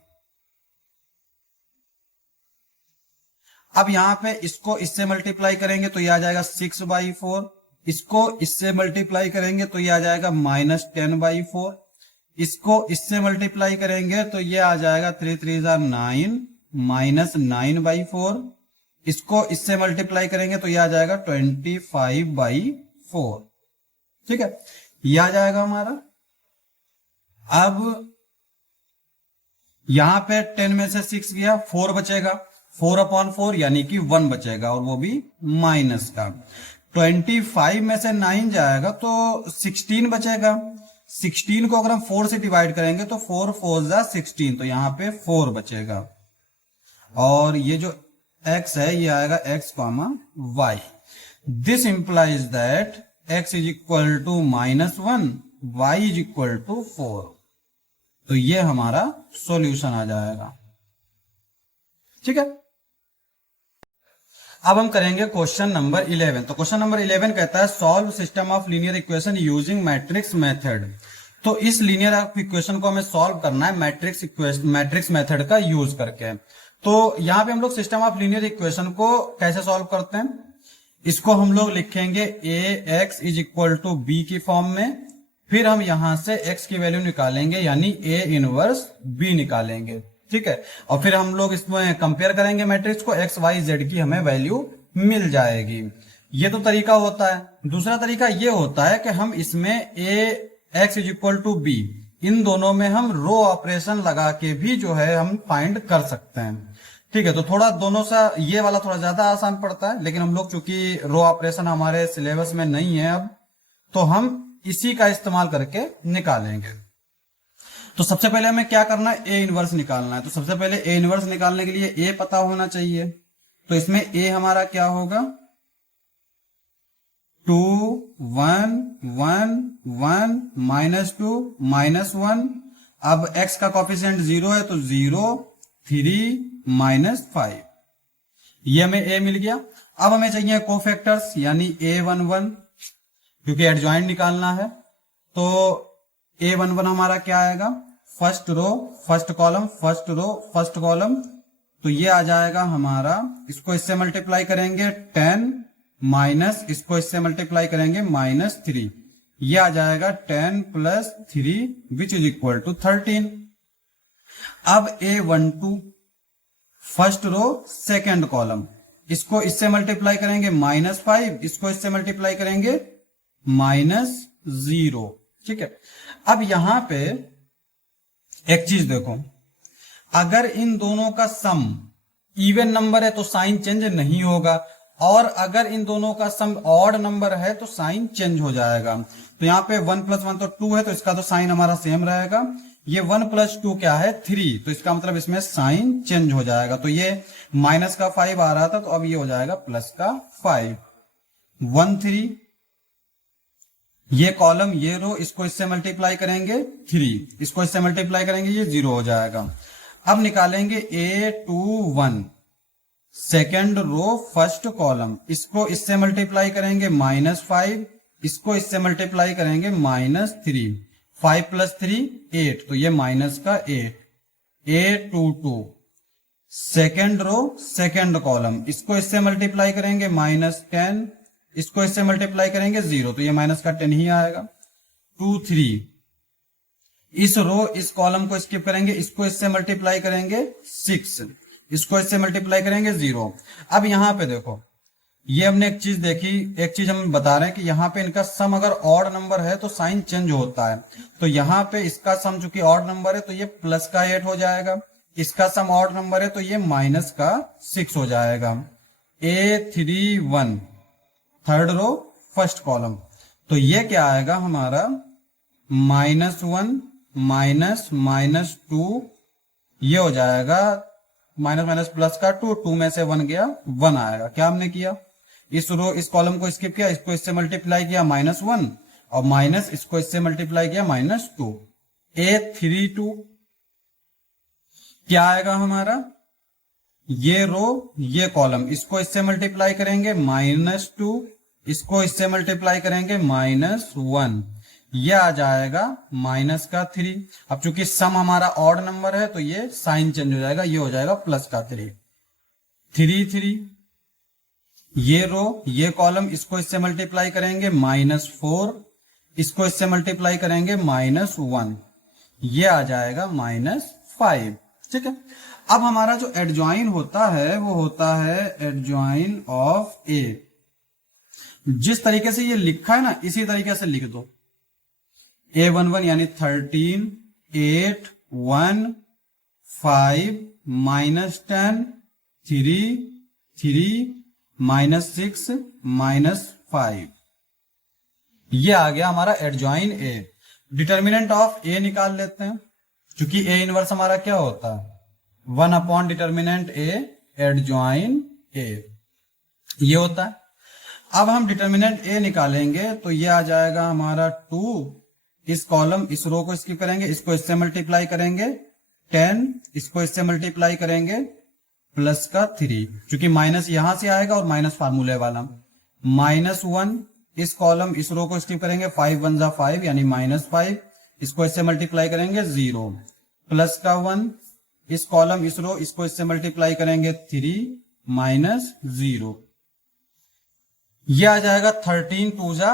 अब यहां पे इसको इससे मल्टीप्लाई करेंगे तो ये आ जाएगा 6/4, इसको इससे मल्टीप्लाई करेंगे तो ये आ जाएगा -10/4, इसको इससे मल्टीप्लाई करेंगे तो ये आ जाएगा 3 3 9 -9/4, इसको इससे मल्टीप्लाई करेंगे तो ये आ जाएगा 25/4। ठीक है, ये आ जाएगा हमारा। अब यहां पे 10 में से 6 गया, 4 बचेगा, 4/4 यानी कि 1 बचेगा और वो भी माइनस का। 25 में से 9 जाएगा तो 16 बचेगा। 16 को अगर हम 4 से डिवाइड करेंगे तो 4 4 16, तो यहां पे 4 बचेगा और ये जो x है ये आएगा x, y। This implies that x is equal to -1, y is equal to 4। तो ये हमारा सॉल्यूशन आ जाएगा। ठीक है, अब हम करेंगे क्वेश्चन नंबर 11। तो क्वेश्चन नंबर 11 कहता है solve system of linear equation using matrix method. तो इस लीनियर इक्वेशन को हमें सॉल्व करना है मैट्रिक्स मेथड का यूज करके। तो यहां पे हम लोग सिस्टम ऑफ लीनियर इक्वेशन को कैसे सॉल्व करते हैं, इसको हम लोग लिखेंगे ax is equal to b की फॉर्म में, फिर हम यहां से x की वैल्यू निकालेंगे यानी a इनवर्स b निकालेंगे। ठीक है, और फिर हम लोग इसमें कंपेयर करेंगे मैट्रिक्स को, x y z की हमें वैल्यू मिल जाएगी। ये तो तरीका होता है। दूसरा तरीका ये होता है कि हम इसमें ax is equal to b, इन दोनों में हम रो ऑपरेशन लगा के भी जो है हम फाइंड कर सकते हैं। ठीक है, तो थोड़ा दोनों सा ये वाला थोड़ा ज्यादा आसान पड़ता है, लेकिन हम लोग चूंकि रो ऑपरेशन हमारे सिलेबस में नहीं है अब, तो हम इसी का इस्तेमाल करके निकालेंगे। तो सबसे पहले हमें क्या करना है, ए इनवर्स निकालना है। तो सबसे पहले ए इनवर्स निकालने के लिए ए पता होना चाहिए। तो इसमें ए हमारा क्या होगा 2 1 1 1 -2 -1। अब x का कॉफिशिएंट 0 है तो 0 3 -5, ये हमें a मिल गया। अब हमें चाहिए कोफैक्टर्स यानी a11, क्योंकि एडजॉइंट निकालना है। तो a11 हमारा क्या आएगा, first row first column first row first column, तो ये आ जाएगा हमारा, इसको इससे मल्टीप्लाई करेंगे 10 माइनस इसको इससे मल्टीप्लाई करेंगे -3, ये आ जाएगा 10 + 3 विच इज इक्वल टू 13। अब a12 first row second column, इसको इससे मल्टीप्लाई करेंगे -5, इसको इससे मल्टीप्लाई करेंगे -0। ठीक है, अब यहां पे एक चीज देखो, अगर इन दोनों का सम इवन नंबर है तो साइन चेंज नहीं होगा, और अगर इन दोनों का सम ऑड नंबर है तो साइन चेंज हो जाएगा। तो यहाँ पे 1 + 1 तो 2 है, तो इसका तो साइन हमारा सेम रहेगा। ये 1 + 2 क्या है 3, तो इसका मतलब इसमें साइन चेंज हो जाएगा। तो ये -5 आ रहा था, तो अब ये हो जाएगा +5 1 3, ये कॉलम ये रो, इसको इससे मल्टीप्लाई करेंगे 3, इसको इससे मल्टीप्लाई करेंगे ये 0 हो जाएगा। अब निकालेंगे a21 second row first column, इसको इससे मल्टीप्लाई करेंगे -5, इसको इससे मल्टीप्लाई करेंगे -3, 5 + 3 8, तो ये माइनस का 8। a22 second row second column, इसको इससे मल्टीप्लाई करेंगे -10, इसको इससे मल्टीप्लाई करेंगे 0, तो ये -10 ही आएगा। 2 3 इस रो इस कॉलम को स्किप करेंगे, इसको इससे मल्टीप्लाई करेंगे 6, इसको इससे मल्टीप्लाई करेंगे 0। अब यहां पे देखो, ये हमने एक चीज देखी, एक चीज हम बता रहे हैं कि यहाँ पे इनका सम अगर ऑड नंबर है तो साइन चेंज होता है। तो यहाँ पे इसका सम चूंकि ऑड नंबर है तो ये +8 हो जाएगा, इसका सम ऑड नंबर है तो ये -6 हो जाएगा। a31 third row first column, तो ये क्या आएगा हमारा -1 -2, ये हो जाएगा माइनस प्लस का 2, 2 में से 1 गया 1 आएगा। क्या हमने किया, इस रो इस कॉलम को स्किप किया, इसको इससे मल्टीप्लाई किया -1 और माइनस इसको इससे मल्टीप्लाई किया -2। a32 क्या आएगा हमारा, ये रो ये कॉलम, इसको इससे मल्टीप्लाई करेंगे -2, इसको इससे मल्टीप्लाई करेंगे -1, ये आ जाएगा माइनस का 3। अब चूंकि सम हमारा ऑड नंबर है तो ये साइन चेंज हो जाएगा, ये हो जाएगा प्लस का 3, 3 ये रो ये कॉलम, इसको इससे मल्टीप्लाई करेंगे -4, इसको इससे मल्टीप्लाई करेंगे -1, ये आ जाएगा -5। ठीक है, अब हमारा जो एडजॉइन होता है वो होता है एडजॉइन ऑफ ए। जिस तरीके से ये लिखा है ना इसी तरीके से लिख दो, A11 यानी 13, 8, 1, 5, -10, 3, -6, -5, ये आ गया हमारा एडजॉइन ए। डिटर्मिनेंट ऑफ ए निकाल लेते हैं, क्योंकि ए इनवर्स हमारा क्या होता है 1 upon determinant A adjoint A, ये होता है। अब हम डिटर्मिनेंट ए निकालेंगे तो ये आ जाएगा हमारा 2, इस कॉलम इस रो को स्किप करेंगे, इसको इससे मल्टीप्लाई करेंगे 10, इसको इससे मल्टीप्लाई करेंगे प्लस का 3, क्योंकि माइनस यहां से आएगा और माइनस फार्मूले वाला, -1, इस कॉलम इस रो को स्किप करेंगे, 5 1 जा 5 यानी -5, इसको इससे मल्टीप्लाई करेंगे 0, प्लस का 1, इस कॉलम इस रो इसको इससे मल्टीप्लाई करेंगे 3 -0, यह आ जाएगा 13 2 जा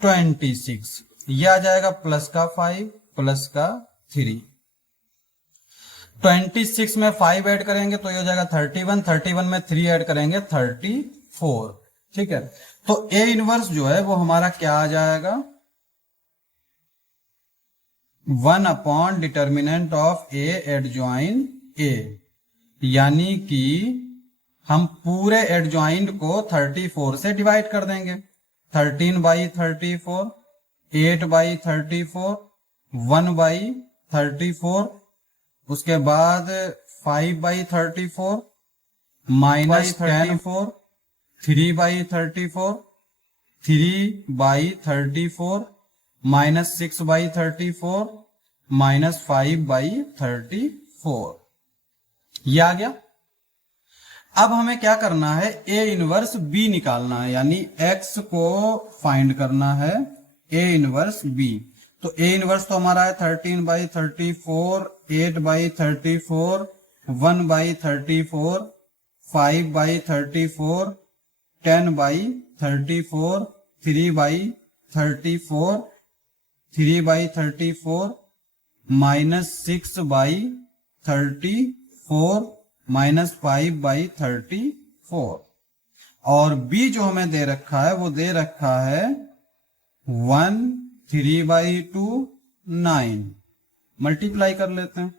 26, यह आ जाएगा प्लस का 5 प्लस का 3, 26 में 5 ऐड करेंगे तो ये हो जाएगा 31, 31 में 3 ऐड करेंगे 34। ठीक है, तो ए इनवर्स जो है वो हमारा क्या आ जाएगा 1 upon determinant of A adjoint A, यानी कि हम पूरे एडजॉइंट को 34 से डिवाइड कर देंगे, 13/34, 8/34, 1/34, उसके बाद 5/34, -34, 3/34, 3/34, -6/34, -5/34, ये आ गया। अब हमें क्या करना है ए इनवर्स बी निकालना है, यानी एक्स को फाइंड करना है ए इनवर्स बी। तो ए इनवर्स तो हमारा है 13/34, 8/34, 1/34, 5/34, 10/34, 3/34, 3/34, -6/34, -5/34, और बी जो हमें दे रखा है वो दे रखा है 1, 3/2, 9। मल्टीप्लाई कर लेते हैं,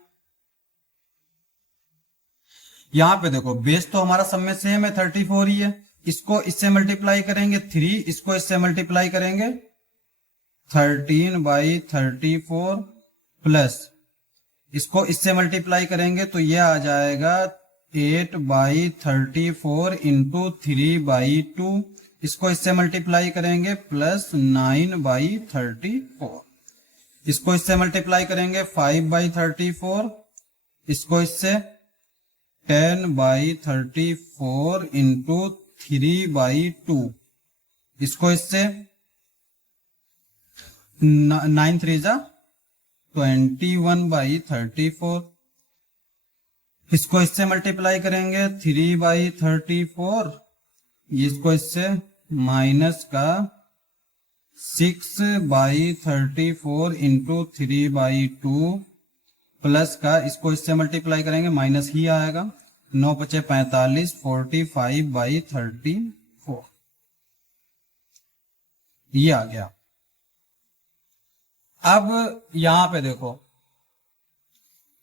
यहां पे देखो बेस तो हमारा सब में सेम है 34 ही है, इसको इससे मल्टीप्लाई करेंगे 3, इसको इससे मल्टीप्लाई करेंगे 13/34 प्लस इसको इससे मल्टीप्लाई करेंगे तो ये आ जाएगा 8/34 इंटू 3/2, इसको इससे मल्टीप्लाई करेंगे प्लस 9/34, इसको इससे मल्टीप्लाई करेंगे 5/34, इसको इससे 10/34 इंटू 3/2, इसको इससे 9 3 जा 21/34, इसको इससे मल्टीप्लाई करेंगे 3/34, इसको इससे माइनस का 6/34 इंटू 3/2 प्लस का इसको इससे मल्टीप्लाई करेंगे माइनस ही आएगा, 9 × 5 = 45, 45/34, ये आ गया। अब यहां पे देखो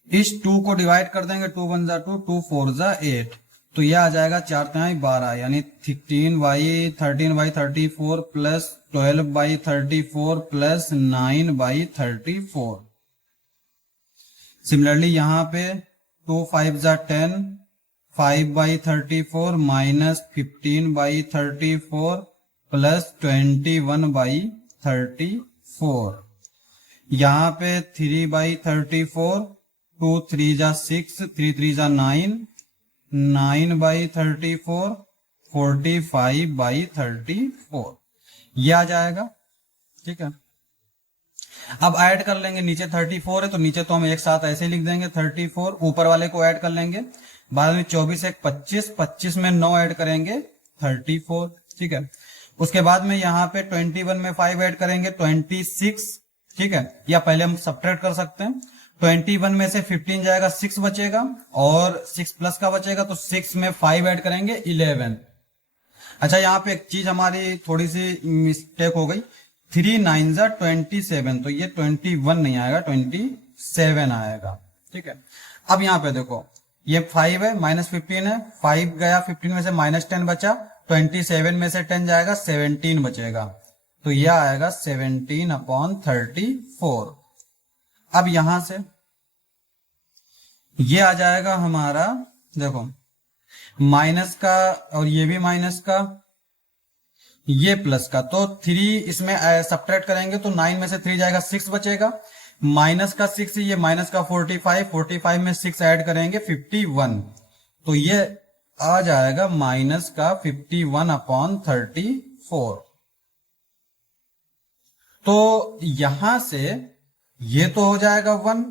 इस 2 को डिवाइड कर देंगे, 2 1 जा 2, 2 4 जा 8, तो यह आ जाएगा 4 3 12, यानी 13/34 प्लस 12/34 प्लस 9/34। सिमिलरली यहां पे 2 5 जा 10, 5/34 माइनस 15/34 प्लस 21/34, यहां पे 3/34, 2 3 जा 6, 3 3 जा 9, 9/34, 45/34 ये आ जाएगा। ठीक है, अब ऐड कर लेंगे, नीचे 34 है तो नीचे तो हम एक साथ ऐसे लिख देंगे 34, ऊपर वाले को ऐड कर लेंगे, बाद में 24 एक 25, 25 में 9 ऐड करेंगे 34। ठीक है, उसके बाद में यहाँ पे 21 में 5 ऐड करेंगे 26। ठीक है, या पहले हम सब्ट्रैक्ट कर सकते हैं, 21 में से 15 जाएगा 6 बचेगा और 6 प्लस का बचेगा तो 6 में 5 ऐड करेंगे 11। अच्छा, यहाँ पे एक चीज हमारी थोड़ी सी मिस्टेक हो गई, 3 9 जा 27, तो ये 21 नहीं आएगा 27 आएगा। ठीक है, अब यहाँ पे देखो ये 5 है, -15 है, 5 गया 15 में से -10 बचा, 27 में से 10 जाएगा 17 बचेगा, तो यह आएगा 17/34। अब यहां से ये आ जाएगा हमारा, देखो माइनस का और ये भी माइनस का, ये प्लस का, तो 3 इसमें सब्ट्रैक्ट करेंगे तो 9 में से 3 जाएगा 6 बचेगा, माइनस का 6, ये माइनस का 45 में 6 ऐड करेंगे 51, तो ये आ जाएगा माइनस का 51/34। तो यहां से ये तो हो जाएगा 1,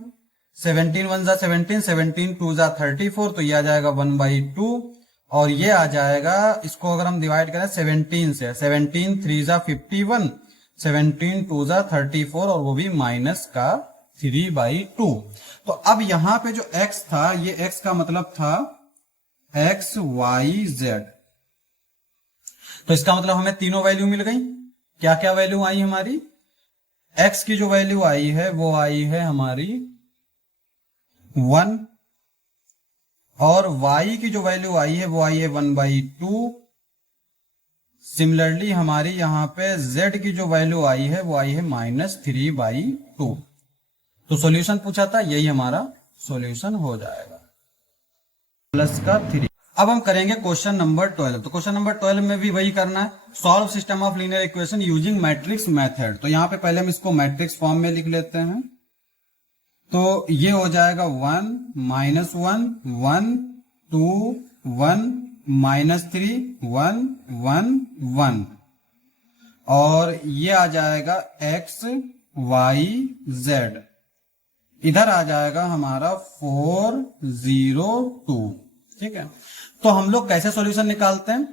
17 1 जा 17, 17 2 जा 34, तो ये आ जाएगा 1/2, और ये आ जाएगा, इसको अगर हम डिवाइड करें 17 से, 17 3 जा 51, 17 2 जा 34, और वो भी माइनस का 3/2। तो अब यहां पे जो x था, ये x का मतलब था x y z, तो इसका मतलब हमें तीनों वैल्यू मिल गई। क्या क्या वैल्यू आई हमारी, x की जो वैल्यू आई है वो आई है हमारी 1, और y की जो वैल्यू आई है वो आई है 1/2। सिमिलरली हमारी यहां पे z की जो वैल्यू आई है वो आई है -3/2। तो सॉल्यूशन पूछा था, यही हमारा सॉल्यूशन हो जाएगा, प्लस का 3। अब हम करेंगे क्वेश्चन नंबर 12। तो क्वेश्चन नंबर 12 में भी वही करना है, solve system of linear equation using matrix method. तो यहां पे पहले हम इसको मैट्रिक्स फॉर्म में लिख लेते हैं, तो ये हो जाएगा 1 -1 1 2 1 -3 1 1 1, और ये आ जाएगा x y z, इधर आ जाएगा हमारा 4 0 2। ठीक है, तो हम लोग कैसे सॉल्यूशन निकालते हैं,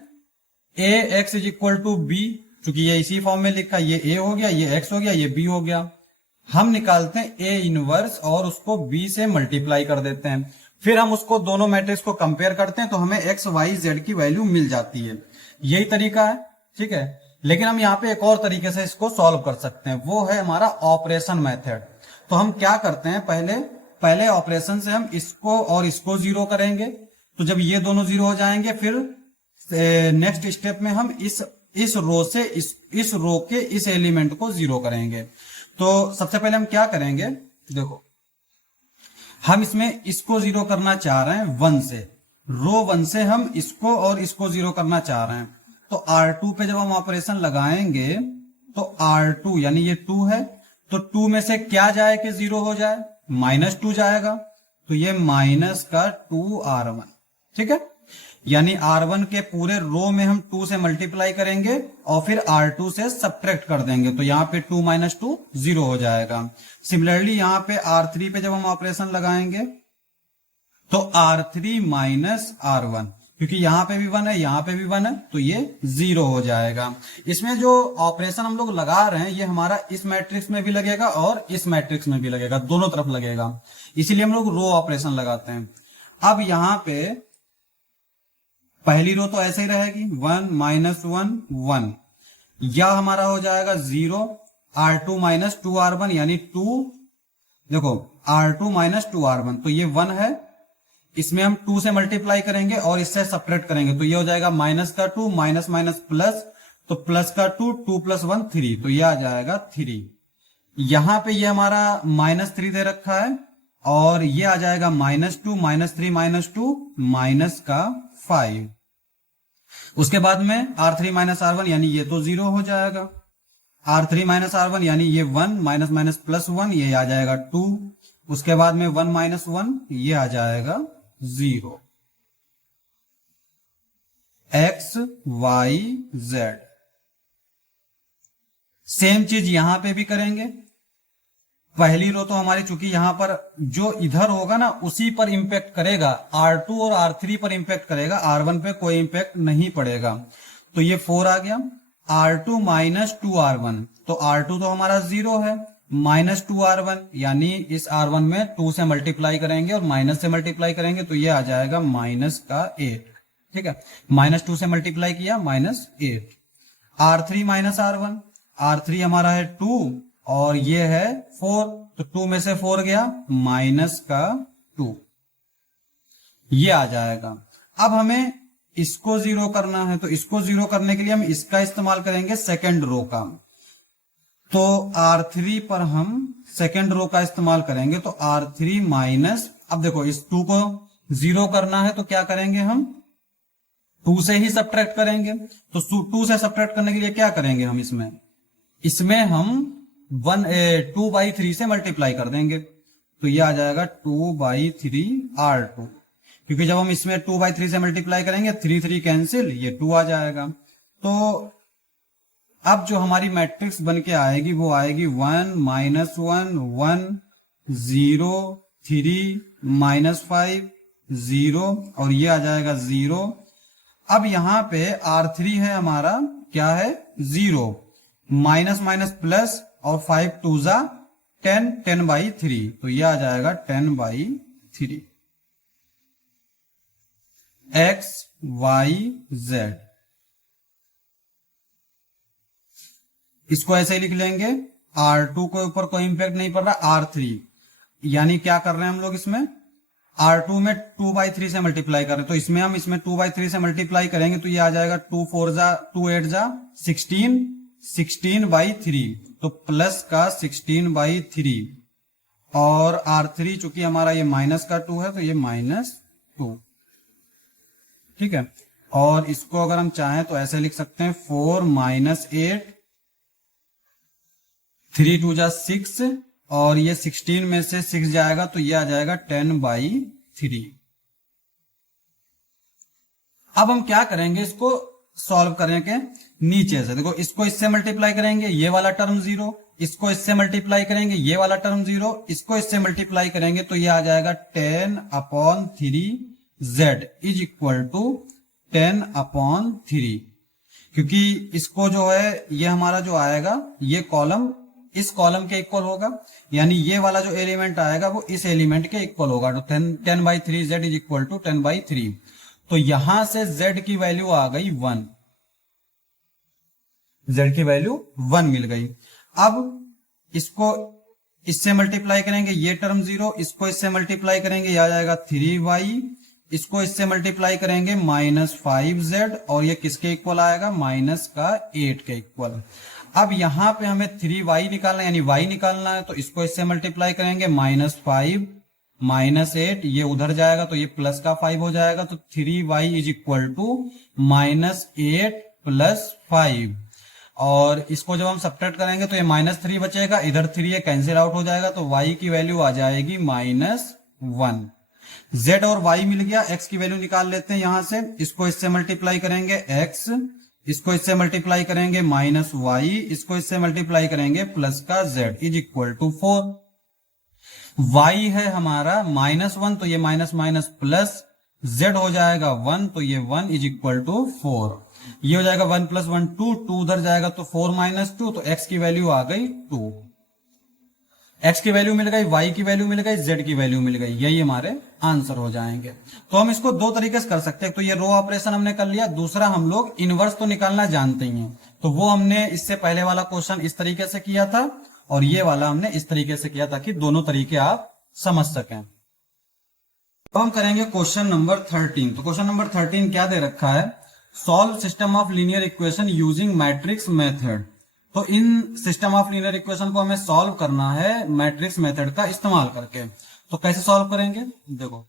ax = b, चूंकि ये इसी फॉर्म में लिखा, ये a हो गया, ये x हो गया, ये b हो गया, हम निकालते हैं a इनवर्स और उसको b से मल्टीप्लाई कर देते हैं, फिर हम उसको दोनों मैट्रिक्स को कंपेयर करते हैं तो हमें x y z की वैल्यू मिल जाती है। यही तरीका है। ठीक है, लेकिन हम यहाँ पे एक और तरीके से इसको सॉल्व कर सकते हैं, वो है हमारा ऑपरेशन मेथड। तो हम क्या करते हैं, पहले ऑपरेशन से हम इसको और इसको 0 करेंगे, तो जब ये दोनों 0 हो जाएंगे फिर नेक्स्ट स्टेप में हम इस रो से इस रो के इस एलिमेंट को 0 करेंगे। तो सबसे पहले हम क्या करेंगे, देखो हम इसमें इसको 0 करना चाह रहे हैं 1 से, रो 1 से हम इसको और इसको 0 करना चाह रहे हैं, तो R2 पे जब हम ऑपरेशन लगाएंगे तो R2 यानी ये 2 है, तो 2 में से क्या जाए कि 0 हो जाए, -2 जाएगा, तो ये माइनस का 2R1। ठीक है, यानी R1 के पूरे रो में हम 2 से मल्टीप्लाई करेंगे और फिर R2 से सब्ट्रैक्ट कर देंगे, तो यहाँ पे 2 - 2 0 हो जाएगा। सिमिलरली यहाँ पे R3 पे जब हम ऑपरेशन लगाएंगे तो R3 - R1, क्योंकि यहाँ पे भी 1 है, यहाँ पे भी 1 है, तो ये 0 हो जाएगा। इसमें जो ऑपरेशन हम लोग लगा रहे हैं ये हमारा इस मैट्रिक्स में भी लगेगा और इस मैट्रिक्स में भी लगेगा, दोनों तरफ लगेगा, इसीलिए हम लोग रो ऑपरेशन लगाते हैं। अब यहाँ पे पहली रो तो ऐसे ही रहेगी 1 -1 1, या हमारा हो जाएगा 0, R2 - 2R1 यानी 2, देखो R2 - 2R1, तो ये 1 है, इसमें हम 2 से मल्टीप्लाई करेंगे और इससे सब्ट्रैक्ट करेंगे, तो ये हो जाएगा माइनस का 2 माइनस प्लस, तो प्लस का 2 2 + 1 3, तो ये आ जाएगा 3। यहां पे ये हमारा -3 दे रखा है और ये आ जाएगा -2 -3 -2 माइनस का 5। उसके बाद में R3 - R1 यानी ये तो 0 हो जाएगा, R3 - R1 यानी ये 1 माइनस प्लस 1, ये आ जाएगा 2, उसके बाद में 1 - 1 ये आ जाएगा 0। X Y Z. सेम चीज यहां पे भी करेंगे। पहली रो तो हमारी, चूंकि यहां पर जो इधर होगा ना उसी पर इंपैक्ट करेगा, R2 और R3 पर इंपैक्ट करेगा, R1 पे कोई इंपैक्ट नहीं पड़ेगा। तो ये 4 आ गया। R2 माइनस 2R1, तो R2 तो हमारा 0 है, माइनस 2R1 यानी इस R1 में 2 से मल्टीप्लाई करेंगे और माइनस से मल्टीप्लाई करेंगे तो ये आ जाएगा माइनस का 8। ठीक है, माइनस 2 से मल्टीप्लाई किया minus 8। R3 minus R1, R3 हमारा है 2 और ये है 4, तो 2 में से 4 गया माइनस का 2, ये आ जाएगा। अब हमें इसको 0 करना है, तो इसको 0 करने के लिए हम इसका इस्तेमाल करेंगे सेकंड रो का। तो R3 पर हम सेकंड रो का इस्तेमाल करेंगे, तो R3 माइनस, अब देखो इस 2 को 0 करना है तो क्या करेंगे, हम 2 से ही सब्ट्रैक्ट करेंगे। तो 2 से सब्ट्रैक्ट करने के लिए क्या करेंगे हम, इसमें हम 2/3 से मल्टीप्लाई कर देंगे, तो ये आ जाएगा 2/3 R2, क्योंकि जब हम इसमें 2/3 से मल्टीप्लाई करेंगे 3 कैंसिल, ये 2 आ जाएगा। तो अब जो हमारी मैट्रिक्स बन के आएगी वो आएगी 1 -1 1 0 3 -5 0 और ये आ जाएगा 0। अब यहां पे R3 है हमारा, क्या है 0, माइनस माइनस प्लस और 5 2 जा 10, 10/3, तो ये आ जाएगा 10/3 एक्स वाई जेड। इसको ऐसे ही लिख लेंगे, R2 के ऊपर कोई इंपैक्ट नहीं पड़ रहा, R3 यानी क्या कर रहे हैं हम लोग, इसमें R2 में 2/3 से मल्टीप्लाई कर रहे हैं, तो इसमें 2/3 से मल्टीप्लाई करेंगे तो ये आ जाएगा 2 4 जा 2 8 जा 16, 16/3, तो प्लस का 16/3 और R3 चूंकि हमारा ये माइनस का 2 है तो ये -2। ठीक है, और इसको अगर हम चाहें तो ऐसे लिख सकते हैं 4 -8 3 2 जा 6 और ये 16 में से 6 जाएगा तो ये आ जाएगा 10/3। अब हम क्या करेंगे, इसको सॉल्व करेंगे नीचे से। देखो इसको इससे मल्टीप्लाई करेंगे, ये वाला टर्म 0, इसको इससे मल्टीप्लाई करेंगे, ये वाला टर्म 0, इसको इससे मल्टीप्लाई करेंगे तो ये आ जाएगा 10/3 z इज इक्वल टू 10/3, क्योंकि इसको जो है ये हमारा जो आएगा ये कॉलम इस कॉलम के इक्वल होगा, यानी ये वाला जो एलिमेंट आएगा वो इस एलिमेंट के इक्वल होगा, तो 10/3 z इज इक्वल टू 10/3। तो यहां से z की वैल्यू आ गई 1, z की वैल्यू 1 मिल गई। अब इसको इससे मल्टीप्लाई करेंगे, ये टर्म 0, इसको इससे मल्टीप्लाई करेंगे, ये आ जाएगा 3y, इसको इससे मल्टीप्लाई करेंगे -5z और ये किसके इक्वल आएगा, माइनस का 8 के इक्वल। अब यहां पे हमें 3y निकालना है, यानी y निकालना है, तो इसको इससे मल्टीप्लाई करेंगे -5 -8, ये उधर जाएगा तो ये प्लस का 5 हो जाएगा, तो 3y इज इक्वल टू -8 + 5 और इसको जब हम सब्ट्रैक्ट करेंगे तो ये -3 बचेगा, इधर 3 ये कैंसिल आउट हो जाएगा, तो y की वैल्यू आ जाएगी -1। z और y मिल गया, x की वैल्यू निकाल लेते हैं यहां से, इसको इससे मल्टीप्लाई करेंगे x, इसको इससे मल्टीप्लाई करेंगे -y, इसको इससे मल्टीप्लाई करेंगे प्लस का z is equal to 4। y है हमारा -1 तो ये माइनस माइनस प्लस, z हो जाएगा 1 तो ये 1 इज इक्वल टू 4, ये हो जाएगा 1 + 1 2, 2 उधर जाएगा तो 4 - 2, तो x की वैल्यू आ गई 2, x की वैल्यू मिल गई, y की वैल्यू मिल गई, z की वैल्यू मिल गई, यही हमारे आंसर हो जाएंगे। तो हम इसको दो तरीके से कर सकते हैं, तो ये रो ऑपरेशन हमने कर लिया, दूसरा हम लोग इनवर्स तो निकालना जानते ही हैं, तो वो हमने इससे पहले वाला क्वेश्चन इस तरीके से किया था और ये वाला हमने इस तरीके से किया था कि दोनों तरीके आप समझ सकें। तो हम करेंगे क्वेश्चन नंबर 13। तो क्वेश्चन नंबर 13 क्या दे रखा है, solve system of linear equation using matrix method. तो इन सिस्टम ऑफ लीनियर इक्वेशन को हमें सॉल्व करना है मैट्रिक्स मेथड का इस्तेमाल करके। तो कैसे सॉल्व करेंगे, देखो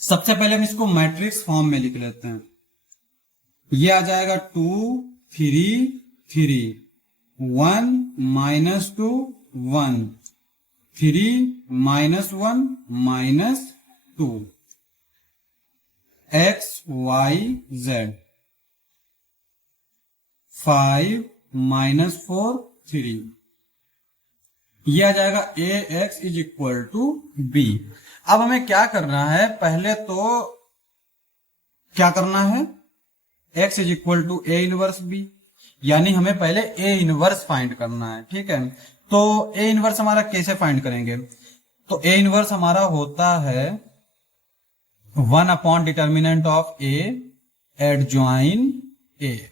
सबसे पहले हम इसको मैट्रिक्स फॉर्म में लिख लेते हैं, ये आ जाएगा 2 3 3 1 -2 1 3 -1 -2, एक्स वाई जेड, 5 माइनस 4 3, ये आ जाएगा A X is equal to B. अब हमें क्या करना है, पहले तो क्या करना है, x is equal to A inverse B, यानी हमें पहले ए इनवर्स फाइंड करना है। ठीक है, तो ए इनवर्स हमारा कैसे फाइंड करेंगे, तो ए इनवर्स हमारा होता है 1 upon determinant of A adjoint A,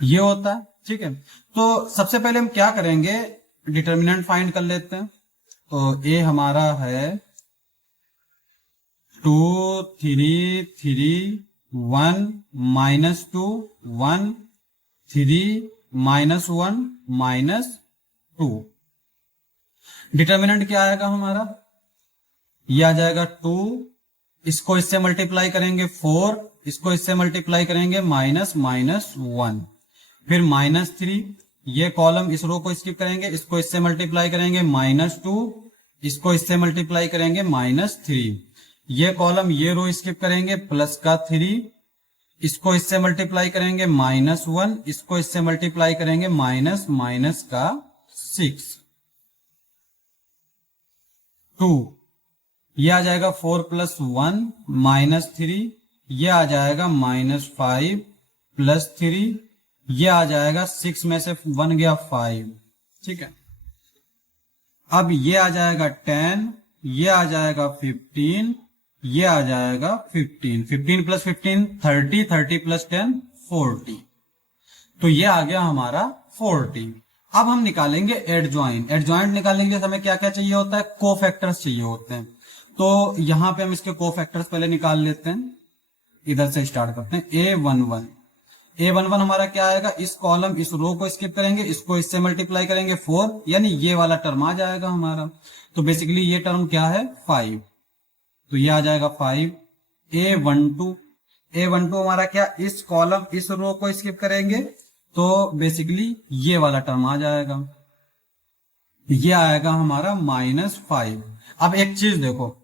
ये होता है। ठीक है, तो सबसे पहले हम क्या करेंगे, डिटर्मिनेंट फाइंड कर लेते हैं। तो ए हमारा है 2 3 3 1 माइनस 2 1 3 माइनस 1 माइनस 2। डिटर्मिनेंट क्या आएगा हमारा, ये आ जाएगा 2, इसको इससे मल्टीप्लाई करेंगे 4, इसको इससे मल्टीप्लाई करेंगे माइनस माइनस 1, फिर माइनस 3, ये कॉलम इस रो को स्किप करेंगे, इसको इससे मल्टीप्लाई करेंगे माइनस 2, इसको इससे मल्टीप्लाई करेंगे माइनस 3, ये कॉलम ये रो स्किप करेंगे प्लस का 3, इसको इससे मल्टीप्लाई करेंगे माइनस 1, इसको इससे मल्टीप्लाई करेंगे माइनस माइनस का 6 2, ये आ जाएगा 4 प्लस 1 माइनस 3, ये आ जाएगा माइनस 5 प्लस 3, ये आ जाएगा 6 में से 1 गया 5। ठीक है, अब ये आ जाएगा 10, ये आ जाएगा 15, ये आ जाएगा 15, 15 प्लस 15 30, 30 प्लस 10 40, तो ये आ गया हमारा 40। अब हम निकालेंगे एडजॉइंट। एडजॉइंट निकालने के लिए हमें क्या क्या चाहिए होता है, कोफैक्टर्स चाहिए होते हैं। तो यहां पे हम इसके कोफैक्टर्स पहले निकाल लेते हैं, इधर से स्टार्ट करते हैं। A11 हमारा क्या आएगा, इस कॉलम इस रो को स्किप करेंगे, इसको इससे मल्टीप्लाई करेंगे 4, यानी ये वाला टर्म आ जाएगा हमारा। तो बेसिकली ये टर्म क्या है 5, तो ये आ जाएगा 5। A12 हमारा क्या, इस कॉलम इस रो को स्किप करेंगे, तो बेसिकली ये वाला टर्म आ जाएगा, ये आएगा हमारा -5। अब एक चीज देखो,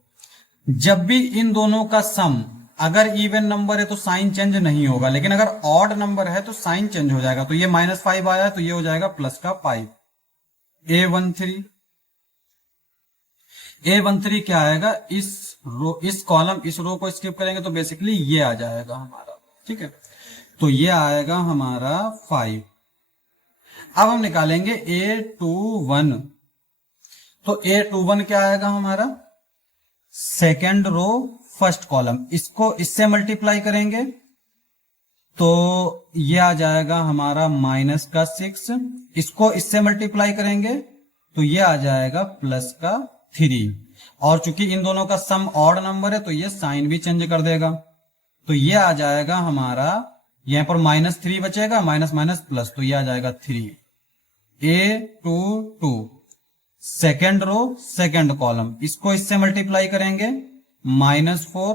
जब भी इन दोनों का सम अगर इवन नंबर है तो साइन चेंज नहीं होगा, लेकिन अगर ऑड नंबर है तो साइन चेंज हो जाएगा। तो ये -5 आया तो ये हो जाएगा प्लस का 5। A13 क्या आएगा, इस कॉलम इस रो को स्किप करेंगे तो बेसिकली ये आ जाएगा हमारा। ठीक है, तो ये आएगा हमारा 5। अब हम निकालेंगे A21। तो A21 क्या आएगा हमारा, सेकेंड रो फर्स्ट कॉलम, इसको इससे मल्टीप्लाई करेंगे तो ये आ जाएगा हमारा माइनस का 6, इसको इससे मल्टीप्लाई करेंगे तो ये आ जाएगा प्लस का 3, और चूंकि इन दोनों का सम ऑड नंबर है तो ये साइन भी चेंज कर देगा, तो ये आ जाएगा हमारा, यहां पर -3 बचेगा, माइनस माइनस प्लस, तो ये आ जाएगा 3। A22 second row second column, इसको इससे मल्टीप्लाई करेंगे -4,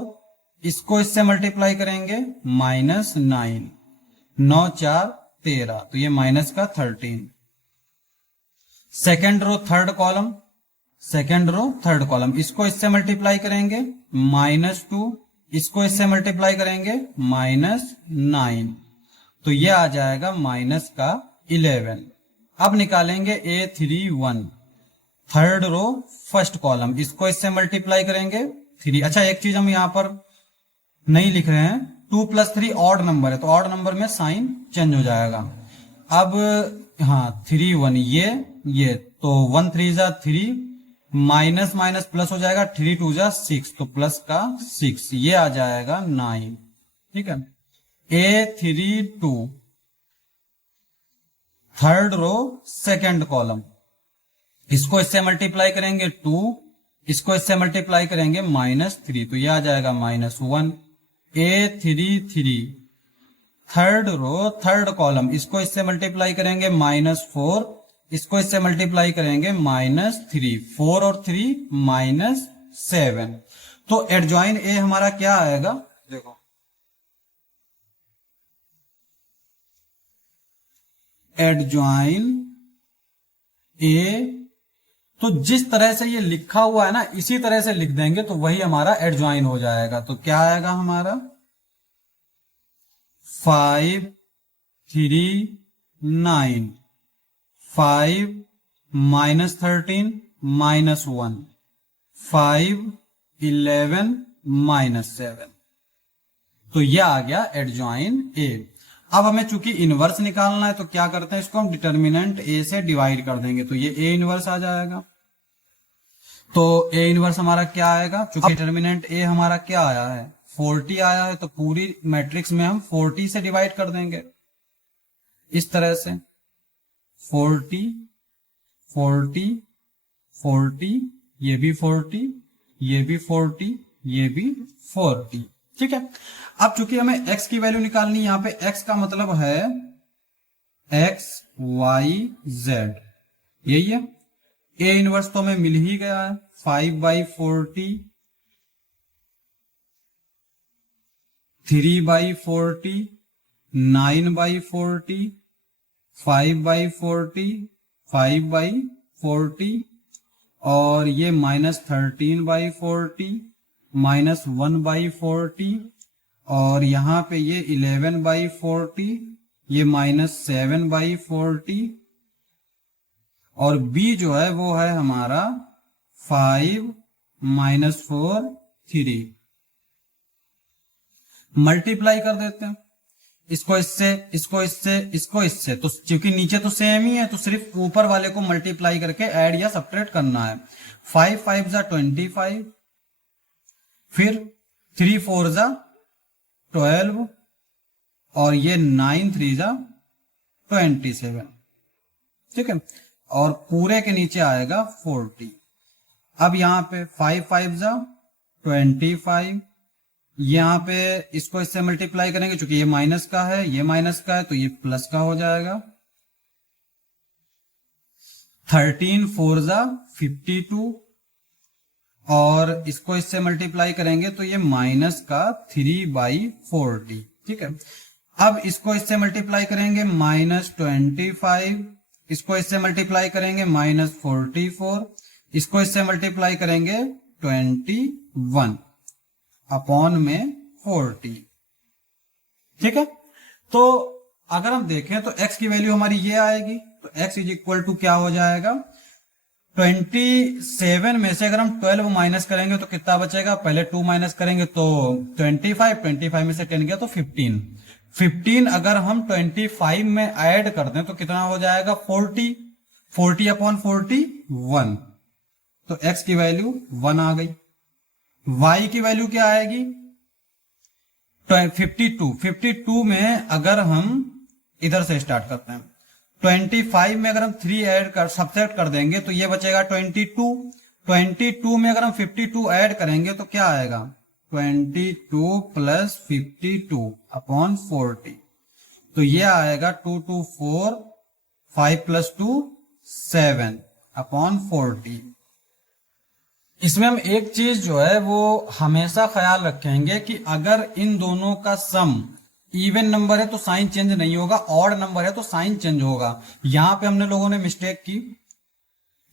इसको इससे मल्टीप्लाई करेंगे -9, 9 4 13, तो ये माइनस का 13। सेकेंड रो थर्ड कॉलम, इसको इससे मल्टीप्लाई करेंगे -2, इसको इससे मल्टीप्लाई करेंगे -9, तो ये आ जाएगा माइनस का 11। अब निकालेंगे A31 third row first column, इसको इससे मल्टीप्लाई करेंगे 3। अच्छा, एक चीज हम यहां पर नहीं लिख रहे हैं, 2 + 3 ऑड नंबर है, तो ऑड नंबर में साइन चेंज हो जाएगा। अब हाँ 3 1 ये तो 1 3 जा 3, माइनस माइनस प्लस हो जाएगा, 3 2 जा 6, तो प्लस का 6, ये आ जाएगा 9। ठीक है, A32 third row second column, इसको इससे मल्टीप्लाई करेंगे 2, इसको इससे मल्टीप्लाई करेंगे -3, तो यह आ जाएगा -1। A33 third row third column, इसको इससे मल्टीप्लाई करेंगे -4, इसको इससे मल्टीप्लाई करेंगे -3, 4 और 3 -7। तो एडजॉइन ए हमारा क्या आएगा, देखो एडजॉइन तो जिस तरह से ये लिखा हुआ है ना, इसी तरह से लिख देंगे तो वही हमारा एडजॉइन हो जाएगा। तो क्या आएगा हमारा 5 3 9 5 -13 -1 5 11 -7। तो यह आ गया एडजॉइन ए। अब हमें चूंकि इनवर्स निकालना है तो क्या करते हैं, इसको हम डिटर्मिनेंट ए से डिवाइड कर देंगे तो ये ए इनवर्स आ जाएगा। तो ए इनवर्स हमारा क्या आएगा, चूंकि डिटर्मिनेंट ए हमारा क्या आया है 40 आया है, तो पूरी मैट्रिक्स में हम 40 से डिवाइड कर देंगे इस तरह से 40 40 40, ये भी 40, ये भी 40, ये भी 40। ठीक है। अब चूंकि हमें x की वैल्यू निकालनी है, यहां पे x का मतलब है x y z, यही है। a इनवर्स तो हमें मिल ही गया है 5/40 3/40 9/40 5/40 5/40 और ये -13/40 -1/40 और यहां पे ये 11/40, ये -7/40 और b जो है वो है हमारा 5 -4 3। मल्टीप्लाई कर देते हैं इसको इससे, इसको इससे, इसको इससे, तो क्योंकि नीचे तो सेम ही है तो सिर्फ ऊपर वाले को मल्टीप्लाई करके ऐड या सब्ट्रैक्ट करना है। 5 5 जा 25, फिर 3 4 जा 12 और ये 9 3 जा 27। ठीक है, और पूरे के नीचे आएगा 40। अब यहां पे 5 5 जा 25, यहां पे इसको इससे मल्टीप्लाई करेंगे क्योंकि ये माइनस का है, ये माइनस का है तो ये प्लस का हो जाएगा। 13 4 जा 52 और इसको इससे मल्टीप्लाई करेंगे तो ये माइनस का 3/40। ठीक है, अब इसको इससे मल्टीप्लाई करेंगे -25, इसको इससे मल्टीप्लाई करेंगे -44, इसको इससे मल्टीप्लाई करेंगे 21 अपॉन में 40। ठीक है, तो अगर हम देखें तो x की वैल्यू हमारी ये आएगी, तो x इज इक्वल टू क्या हो जाएगा 27 में से अगर हम 12 माइनस करेंगे तो कितना बचेगा, पहले 2 माइनस करेंगे तो 25 में से 10 गया तो 15। 15 अगर हम 25 में ऐड कर दें तो कितना हो जाएगा 40, 40 अपॉन 41, तो x की वैल्यू 1 आ गई। y की वैल्यू क्या आएगी 52। 52 में अगर हम इधर से स्टार्ट करते हैं 25 में अगर हम 3 ऐड कर सब्ट्रैक्ट कर देंगे तो ये बचेगा 22। 22 में अगर हम 52 ऐड करेंगे तो क्या आएगा 22 प्लस 52 अपॉन 40, तो ये आएगा 2 2 4 5 प्लस 2 7 अपॉन 40। इसमें हम एक चीज जो है वो हमेशा ख्याल रखेंगे कि अगर इन दोनों का सम इवन नंबर है तो साइन चेंज नहीं होगा, ऑड नंबर है तो साइन चेंज होगा। यहां पे हमने लोगों ने मिस्टेक की,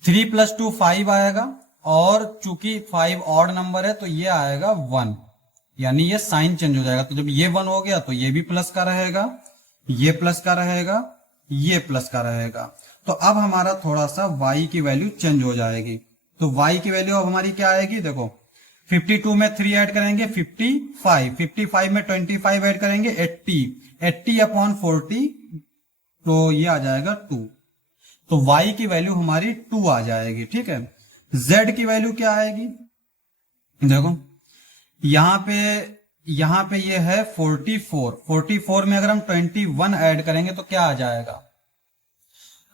3 + 2 5 आएगा और चूंकि 5 ऑड नंबर है तो ये आएगा 1, यानी ये साइन चेंज हो जाएगा। तो जब ये 1 हो गया तो ये भी प्लस का रहेगा, ये प्लस का रहेगा, ये प्लस का रहेगा। तो अब हमारा थोड़ा सा y की वैल्यू चेंज हो जाएगी। तो y की वैल्यू अब हमारी क्या आएगी, देखो 52 में 3 ऐड करेंगे 55, 55 में 25 ऐड करेंगे 80, 80 अपॉन 40, तो ये आ जाएगा 2। तो y की वैल्यू हमारी 2 आ जाएगी। ठीक है, z की वैल्यू क्या आएगी, देखो यहां पे ये है 44, 44 में अगर हम 21 ऐड करेंगे तो क्या आ जाएगा,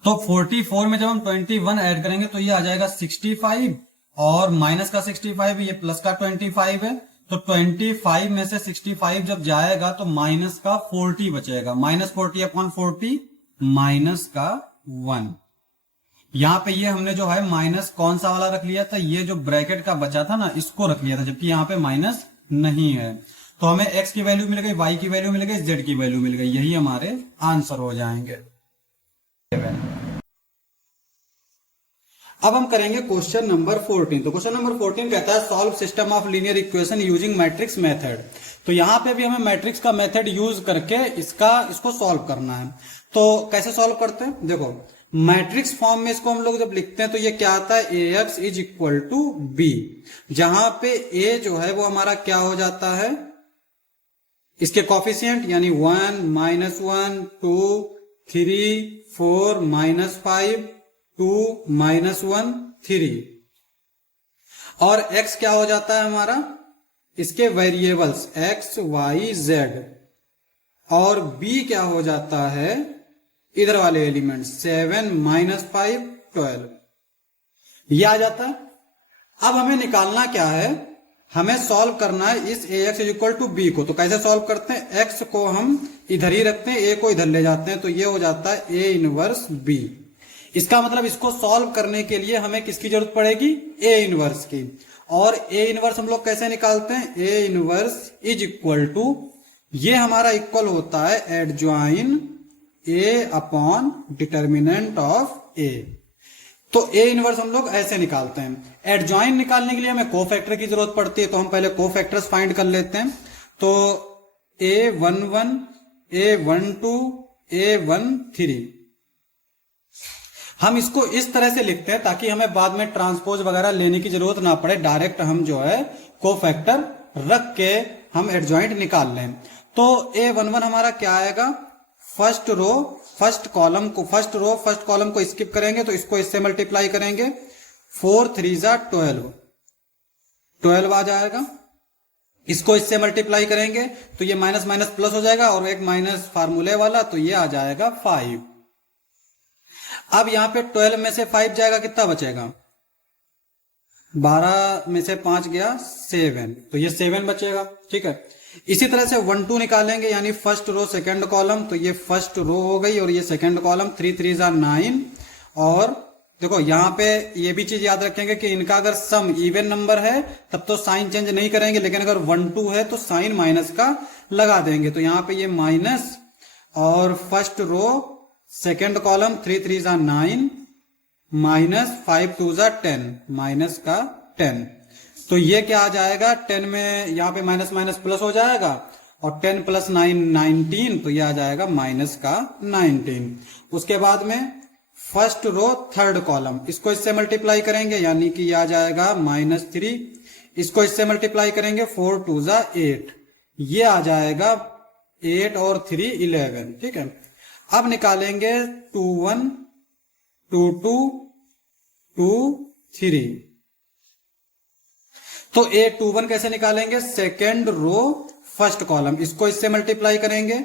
तो 44 में जब हम 21 ऐड करेंगे तो ये आ जाएगा 65 और माइनस का 65 ये प्लस का 25 है, तो 25 में से 65 जब जाएगा तो माइनस का 40 बचेगा, -40 अपॉन 40 माइनस का 1। यहां पे ये हमने जो है माइनस कौन सा वाला रख लिया था, ये जो ब्रैकेट का बचा था ना इसको रख लिया था, जबकि यहाँ पे माइनस नहीं है। तो हमें x की वैल्यू मिल गई, y की वैल्यू मिल गई, z की वैल्यू मिल गई, यही हमारे आंसर हो जाएंगे। अब हम करेंगे क्वेश्चन नंबर 14। तो क्वेश्चन नंबर 14 कहता है solve system of linear equation using matrix method. तो यहां पे भी हमें मैट्रिक्स का मेथड यूज करके इसको सॉल्व करना है। तो कैसे सॉल्व करते हैं, देखो मैट्रिक्स फॉर्म में इसको हम लोग जब लिखते हैं तो ये क्या आता है, AX is equal to B, जहां पे A जो है वो हमारा क्या हो जाता है, इसके कॉफिशिएंट यानी 1, -1, 2, 3, 4, -5, 2, -1, 3, और x क्या हो जाता है हमारा, इसके वेरिएबल्स x, y, z, और b क्या हो जाता है इधर वाले एलिमेंट 7, -5, 12, ये आ जाता है। अब हमें निकालना क्या है, हमें सॉल्व करना है इस ax is equal to B को। तो कैसे सॉल्व करते हैं, x को हम इधर ही रखते हैं, a को इधर ले जाते हैं, तो ये हो जाता है a इनवर्स b। इसका मतलब इसको सॉल्व करने के लिए हमें किसकी जरूरत पड़ेगी, a इनवर्स की। और a इनवर्स हम लोग कैसे निकालते हैं, a inverse is equal to, ये हमारा इक्वल होता है adjoint a upon determinant of a। तो a इनवर्स हम लोग ऐसे निकालते हैं। एडजॉइन निकालने के लिए हमें कोफैक्टर की जरूरत पड़ती है, तो हम पहले कोफैक्टर्स फाइंड कर लेते हैं। तो a11, a12, a13, हम इसको इस तरह से लिखते हैं ताकि हमें बाद में ट्रांसपोज वगैरह लेने की जरूरत ना पड़े, डायरेक्ट हम जो है कोफैक्टर रख के हम एडजॉइंट निकाल लें। तो a11 हमारा क्या आएगा, फर्स्ट कॉलम को स्किप करेंगे तो इसको इससे मल्टीप्लाई करेंगे, 4 3 जा 12 आ जाएगा। इसको इससे मल्टीप्लाई करेंगे तो ये माइनस माइनस प्लस हो जाएगा, और एक माइनस फार्मूले वाला, तो ये आ जाएगा 5। अब यहां पे 12 में से 5 जाएगा, कितना बचेगा, 12 में से 5 गया 7, तो ये 7 बचेगा। ठीक है, इसी तरह से 1 2 निकालेंगे, यानी फर्स्ट रो सेकंड कॉलम, तो ये फर्स्ट रो हो गई और ये सेकंड कॉलम, 3 3 जा 9। और देखो यहां पे ये भी चीज याद रखेंगे कि इनका अगर सम इवन नंबर है तब तो साइन चेंज नहीं करेंगे, लेकिन अगर 1 2 है तो साइन माइनस का लगा देंगे। तो यहां पे ये माइनस, और फर्स्ट रो सेकंड कॉलम 3 3 जा 9, माइनस 5 2 जा 10, माइनस का 10। तो ये क्या आ जाएगा, 10 में यहां पे माइनस माइनस प्लस हो जाएगा, और 10 + 9 19, तो ये आ जाएगा माइनस का 19। उसके बाद में फर्स्ट रो थर्ड कॉलम, इसको इससे मल्टीप्लाई करेंगे, यानी कि ये आ जाएगा -3, इसको इससे मल्टीप्लाई करेंगे, 4 2 जा 8, ये आ जाएगा 8 और 3 11। ठीक है, अब निकालेंगे 2 1 2 2 2 3। तो a21 कैसे निकालेंगे, सेकेंड रो फर्स्ट कॉलम, इसको इससे मल्टीप्लाई करेंगे,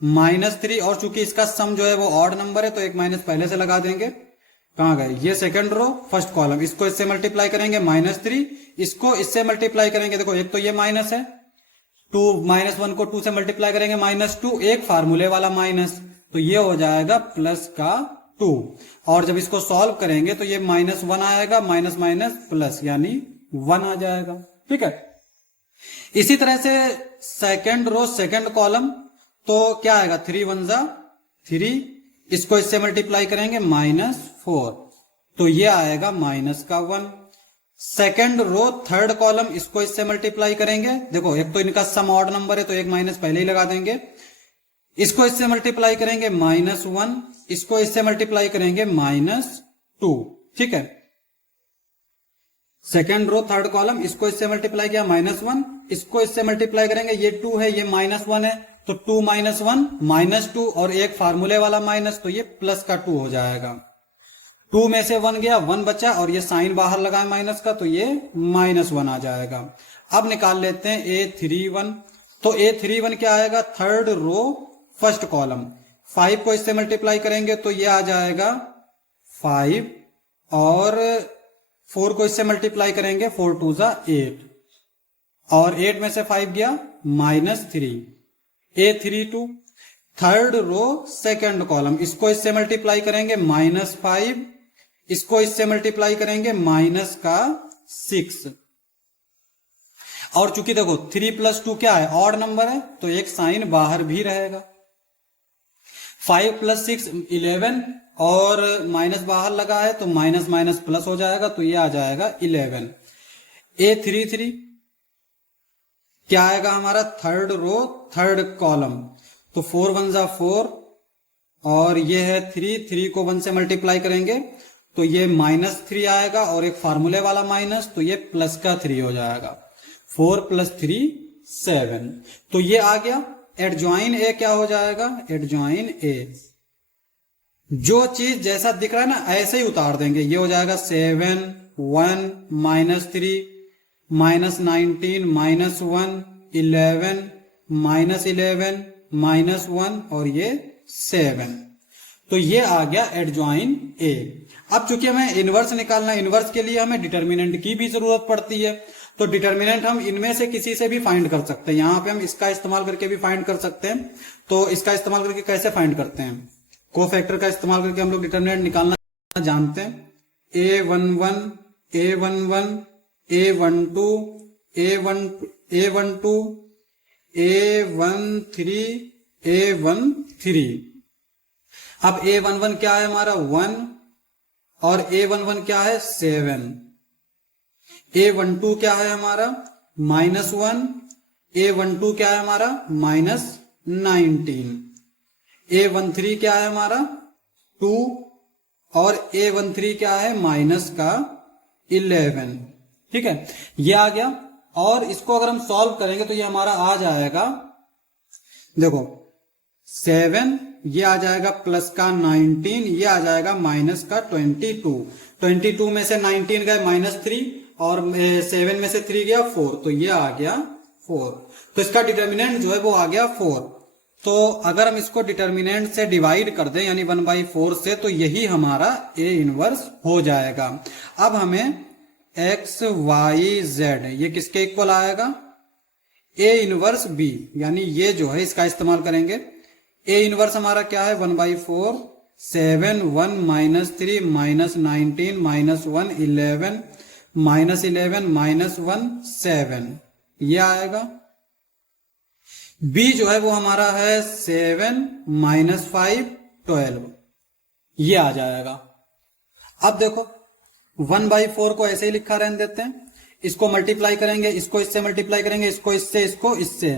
-3, और चूंकि इसका सम जो है वो ऑड नंबर है तो एक माइनस पहले से लगा देंगे। कहां गए, ये सेकेंड रो फर्स्ट कॉलम, इसको इससे मल्टीप्लाई करेंगे, -3, इसको इससे मल्टीप्लाई करेंगे, देखो एक तो ये माइनस है, 2 -1 को 2 से मल्टीप्लाई करेंगे, -2, एक फार्मूले वाला माइनस, तो ये हो जाएगा प्लस का 2। और जब इसको सॉल्व करेंगे तो ये -1 आएगा, माइनस माइनस प्लस, यानी 1 आ जाएगा। ठीक है, इसी तरह से सेकेंड रो सेकेंड कॉलम, तो क्या आएगा, 3 1 जा 3, इसको इससे मल्टीप्लाई करेंगे, -4, तो ये आएगा माइनस का 1। सेकेंड रो थर्ड कॉलम, इसको इससे मल्टीप्लाई करेंगे, देखो एक तो इनका सम ऑड नंबर है तो एक माइनस पहले ही लगा देंगे, इसको इससे मल्टीप्लाई करेंगे -1, इसको इससे मल्टीप्लाई करेंगे -2। ठीक है, सेकेंड रो थर्ड कॉलम, इसको इससे मल्टीप्लाई किया -1, इसको इससे मल्टीप्लाई करेंगे, ये 2 है, ये -1 है, तो 2 -1 -2, और एक फार्मूले वाला माइनस, तो ये प्लस का 2 हो जाएगा। 2 में से 1 गया, 1 बचा, और ये साइन बाहर लगाए माइनस का, तो ये -1 आ जाएगा। अब निकाल लेते हैं a31, तो a31 क्या आएगा, थर्ड रो फर्स्ट कॉलम, 5 को इससे मल्टीप्लाई करेंगे तो ये आ जाएगा 5, और 4 को इससे मल्टीप्लाई करेंगे, 4 2 जा 8, और 8 में से 5 गया -3, a32 third row second column, इसको इससे मल्टीप्लाई करेंगे, -5, इसको इससे मल्टीप्लाई करेंगे, माइनस का 6, और चूंकि देखो 3 + 2 क्या है, ऑड नंबर है, तो एक साइन बाहर भी रहेगा। 5 प्लस 6 11 और माइनस बाहर लगा है तो माइनस माइनस प्लस हो जाएगा, तो ये आ जाएगा 11। A33 क्या आएगा हमारा, थर्ड रो थर्ड कॉलम, तो 4 1 जा 4 और ये है 3 को 1 से मल्टीप्लाई करेंगे तो ये -3 आएगा और एक फार्मूले वाला माइनस, तो ये प्लस का 3 हो जाएगा। 4 + 3 7, तो ये आ गया। एडजॉइन ए क्या हो जाएगा, एडजॉइन ए जो चीज जैसा दिख रहा है ना ऐसे ही उतार देंगे, ये हो जाएगा 7 1 -3 -19 -1 11 -11 -1 और ये 7, तो ये आ गया एडजॉइन ए। अब चूंकि हमें इनवर्स निकालना है, इनवर्स के लिए हमें डिटर्मिनेंट की भी जरूरत पड़ती है, तो डिटर्मिनेंट हम इनमें से किसी से भी फाइंड कर सकते हैं। यहां पे हम इसका इस्तेमाल करके भी फाइंड कर सकते हैं। तो इसका इस्तेमाल करके कैसे फाइंड करते हैं, कोफैक्टर का इस्तेमाल करके हम लोग डिटर्मिनेंट निकालना जानते हैं। A11 A11 A12 A12 A13 A13। अब A11 क्या है हमारा 1 और A11 क्या है 7। A12 क्या है हमारा -1, A12 क्या है हमारा -19, A13 क्या है हमारा 2 और A13 क्या है -11। ठीक है, ये आ गया। और इसको अगर हम सॉल्व करेंगे तो ये हमारा आ जाएगा, देखो 7 ये आ जाएगा प्लस का 19, ये आ जाएगा माइनस का 22। 22 में से 19 गए -3 और 7 में से 3 गया 4, तो ये आ गया 4। तो इसका डिटर्मिनेंट जो है वो आ गया 4। तो अगर हम इसको डिटर्मिनेंट से डिवाइड कर दें यानी 1/4 से, तो यही हमारा A इनवर्स हो जाएगा। अब हमें x y z ये किसके इक्वल आएगा, A इनवर्स B, यानी ये जो है इसका इस्तेमाल करेंगे। A इनवर्स हमारा क्या है 1/4 7 1 -3 -19 -1 11 -11 -1 7, ये आएगा। B जो है वो हमारा है 7 -5 12, ये आ जाएगा। अब देखो 1/4 को ऐसे ही लिखा रहने देते हैं, इसको मल्टीप्लाई करेंगे, इसको इससे मल्टीप्लाई करेंगे, इसको इससे, इसको इससे,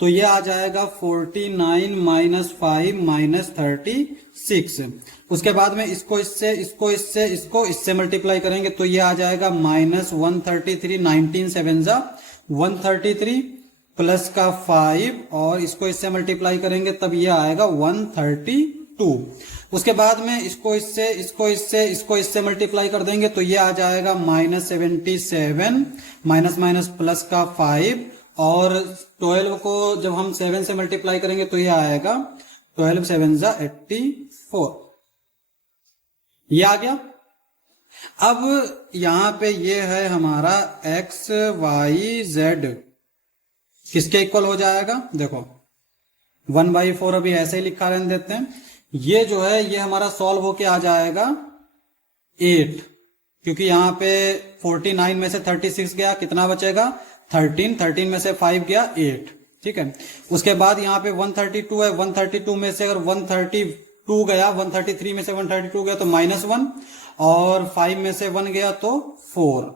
तो ये आ जाएगा 49 -5 -36। उसके बाद में इसको इससे, इसको इससे, इसको इससे मल्टीप्लाई करेंगे तो ये आ जाएगा -133। 19 7 जा 133 प्लस का 5 और इसको इससे मल्टीप्लाई करेंगे तब ये आएगा 132। उसके बाद में इसको इससे, इसको इससे, इसको इससे मल्टीप्लाई कर देंगे तो ये आ जाएगा -77 माइनस माइनस प्लस का 5 और 12 को जब हम 7 से मल्टीप्लाई करेंगे तो ये आएगा 12 7 जा 84, ये आ गया। अब यहां पे ये है हमारा x y z किसके इक्वल हो जाएगा, देखो 1/4 अभी ऐसे ही लिखा रहने देते हैं। ये जो है ये हमारा सॉल्व होके आ जाएगा 8, क्योंकि यहां पे 49 में से 36 गया, कितना बचेगा 13, 13 में से 5 गया 8। ठीक है, उसके बाद यहाँ पे 132 है, 132 में से अगर 132 गया, 133 में से 132 गया तो -1 और 5 में से 1 गया तो 4।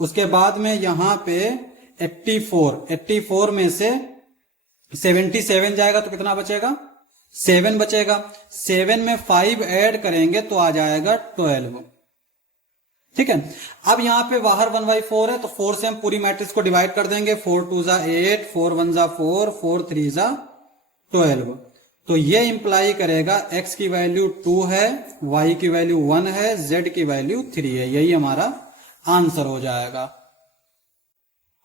उसके बाद में यहाँ पे 84 में से 77 जाएगा तो कितना बचेगा 7 बचेगा। 7 में 5 ऐड करेंगे तो आ जाएगा 12। ठीक है, अब यहां पे बाहर 1/4 है तो 4 से हम पूरी मैट्रिक्स को डिवाइड कर देंगे। 4 2 जा 8, 4 1 जा 4, 4 3 जा 12। तो ये इंप्लाई करेगा x की वैल्यू 2 है, y की वैल्यू 1 है, z की वैल्यू 3 है। यही हमारा आंसर हो जाएगा।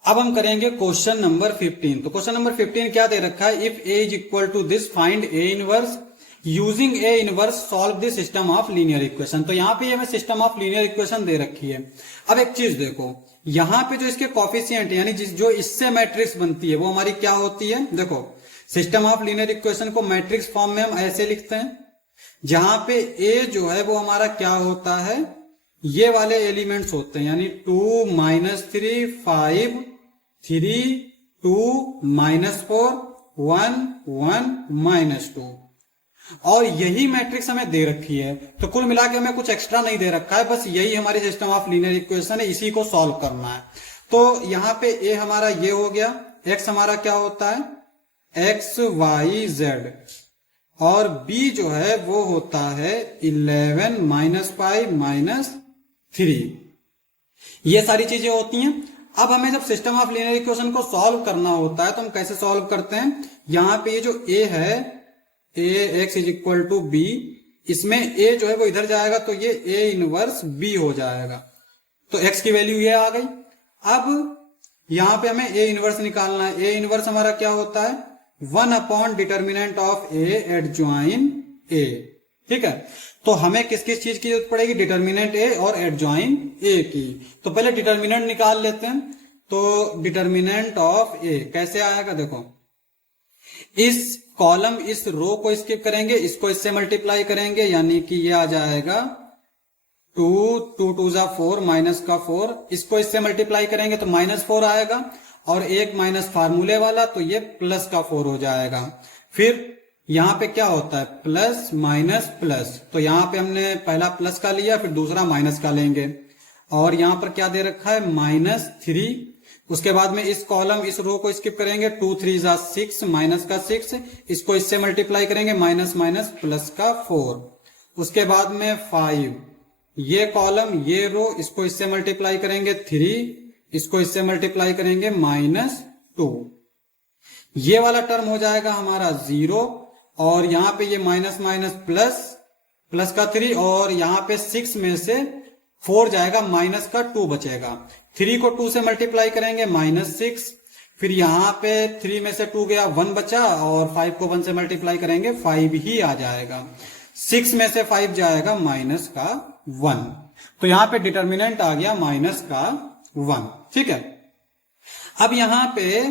अब हम करेंगे क्वेश्चन नंबर 15। तो क्वेश्चन नंबर 15 क्या दे रखा है, if a is equal to this find a inverse using A inverse solve the system of linear equation. तो यहां पे हमें सिस्टम ऑफ लीनियर इक्वेशन दे रखी है। अब एक चीज देखो, यहां पे जो इसके कॉफिशिएंट यानी जो इससे मैट्रिक्स बनती है वो हमारी क्या होती है। देखो सिस्टम ऑफ लीनियर इक्वेशन को मैट्रिक्स फॉर्म में हम ऐसे लिखते हैं, जहां पे ए जो है वो हमारा क्या होता है, ये वाले एलिमेंट्स होते हैं, यानी 2 -3 5 3 2 -4 1 1 -2। और यही मैट्रिक्स हमें दे रखी है, तो कुल मिला के हमें कुछ एक्स्ट्रा नहीं दे रखा है, बस यही हमारी सिस्टम ऑफ लीनियर इक्वेशन है, इसी को सॉल्व करना है। तो यहाँ पे ए हमारा ये हो गया, एक्स हमारा क्या होता है एक्स वाई जेड, और बी जो है वो होता है 11 -5 -3। ये सारी चीजें होती हैं। अब हमें जब सिस्टम ऑफ लीनियर इक्वेशन को सॉल्व करना होता है तो हम कैसे सॉल्व करते हैं, यहां पे ये जो ए है A X is equal to B, इसमें ए जो है वो इधर जाएगा तो ये ए इनवर्स बी हो जाएगा, तो एक्स की वैल्यू ये आ गई। अब यहां पे हमें ए इनवर्स निकालना है। ए इनवर्स हमारा क्या होता है 1 डिटर्मिनेंट ऑफ ए एडजॉइन ए, ठीक है। तो हमें किस किस चीज की जरूरत पड़ेगी, डिटर्मिनेंट ए और एडजॉइन ए की। तो पहले डिटर्मिनेंट निकाल लेते हैं। तो डिटर्मिनेंट ऑफ ए कैसे आएगा, देखो इस कॉलम इस रो को स्किप करेंगे, इसको इससे मल्टीप्लाई करेंगे, यानी कि ये आ जाएगा 2 2 2 जा 4 माइनस का 4, इसको इससे मल्टीप्लाई करेंगे तो -4 आएगा, और एक माइनस फार्मूले वाला तो ये प्लस का 4 हो जाएगा। फिर यहां पे क्या होता है प्लस माइनस प्लस, तो यहां पे हमने पहला प्लस का लिया, फिर दूसरा माइनस का लेंगे, और यहां पर क्या दे रखा है -3। उसके बाद में इस कॉलम इस रो को स्किप करेंगे, 2 3 जा 6 माइनस का 6, इसको इससे मल्टीप्लाई करेंगे माइनस माइनस प्लस का 4। उसके बाद में 5, ये कॉलम ये रो इसको इससे मल्टीप्लाई करेंगे 3, इसको इससे मल्टीप्लाई करेंगे -2, ये वाला टर्म हो जाएगा हमारा 0, और यहां पे ये माइनस माइनस प्लस, प्लस का 3, और यहां पे 6 में से 4 जाएगा, माइनस का 2 बचेगा। 3 को 2 से मल्टीप्लाई करेंगे -6, फिर यहां पे 3 में से 2 गया 1 बचा, और 5 को 1 से मल्टीप्लाई करेंगे 5 ही आ जाएगा। 6 में से 5 जाएगा माइनस का 1, तो यहां पे डिटर्मिनेंट आ गया माइनस का 1, ठीक है। अब यहां पे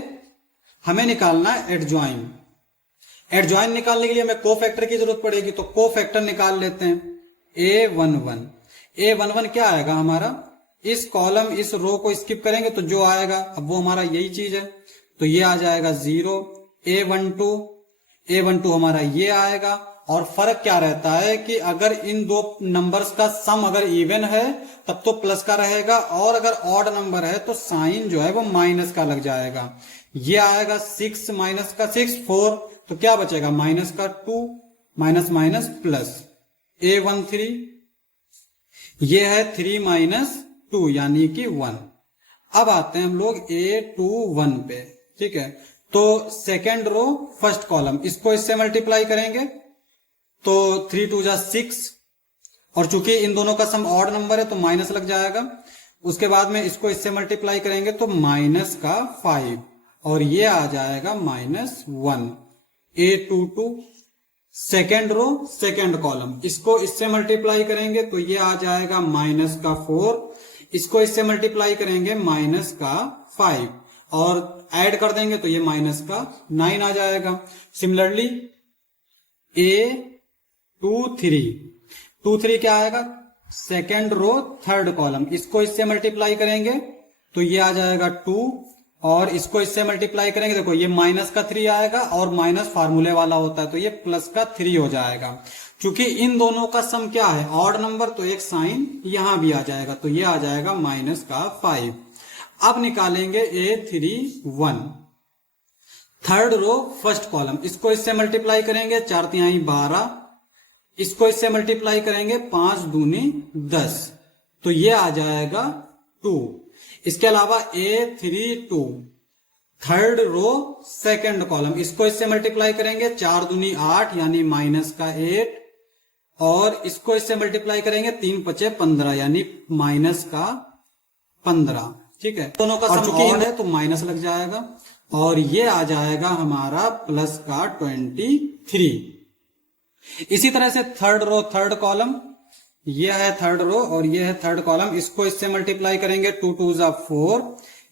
हमें निकालना है एडजॉइन। एडजॉइन निकालने के लिए हमें कोफैक्टर की जरूरत पड़ेगी, तो कोफैक्टर निकाल लेते हैं। A11, A11 क्या आएगा हमारा, इस कॉलम इस रो को स्किप करेंगे तो जो आएगा, अब वो हमारा यही चीज है, तो ये आ जाएगा 0। A12 हमारा ये आएगा, और फर्क क्या रहता है कि अगर इन दो नंबर्स का सम अगर इवन है तब तो प्लस का रहेगा, और अगर ऑड नंबर है तो साइन जो है वो माइनस का लग जाएगा। ये आएगा 6 माइनस का 6 4, तो क्या बचेगा माइनस का 2, माइनस माइनस प्लस। A13 ये है 3 - 2 यानी कि 1। अब आते हैं हम लोग A21 पे, ठीक है। तो सेकेंड रो फर्स्ट कॉलम, इसको इससे मल्टीप्लाई करेंगे तो 3 2 जा 6, और चूंकि इन दोनों का सम ऑड नंबर है तो माइनस लग जाएगा। उसके बाद में इसको इससे मल्टीप्लाई करेंगे तो माइनस का 5, और ये आ जाएगा -1। A22 second row second column, इसको इससे मल्टीप्लाई करेंगे तो ये आ जाएगा माइनस का 4, इसको इससे मल्टीप्लाई करेंगे माइनस का 5, और ऐड कर देंगे तो ये माइनस का 9 आ जाएगा। सिमिलरली A23 क्या आएगा, सेकेंड रो थर्ड कॉलम, इसको इससे मल्टीप्लाई करेंगे तो ये आ जाएगा 2, और इसको इससे मल्टीप्लाई करेंगे, देखो ये माइनस का 3 आएगा, और माइनस फार्मूले वाला होता है तो ये प्लस का 3 हो जाएगा। क्योंकि इन दोनों का सम क्या है ऑड नंबर, तो एक साइन यहां भी आ जाएगा, तो ये आ जाएगा माइनस का 5। अब निकालेंगे A31 third row first column, इसको इससे मल्टीप्लाई करेंगे 4 तिहाई 12, इसको इससे मल्टीप्लाई करेंगे 5 दूनी 10, तो ये आ जाएगा 2। इसके अलावा A32 third row second column, इसको इससे मल्टीप्लाई करेंगे 4 दूनी 8 यानी माइनस का 8, और इसको इससे मल्टीप्लाई करेंगे 3 5 15 यानी माइनस का 15, ठीक है। दोनों का सम ऑड है तो माइनस लग जाएगा, और ये आ जाएगा हमारा प्लस का 23। इसी तरह से थर्ड रो थर्ड कॉलम, ये है थर्ड रो और ये है थर्ड कॉलम, इसको इससे मल्टीप्लाई करेंगे 2 2 जा 4,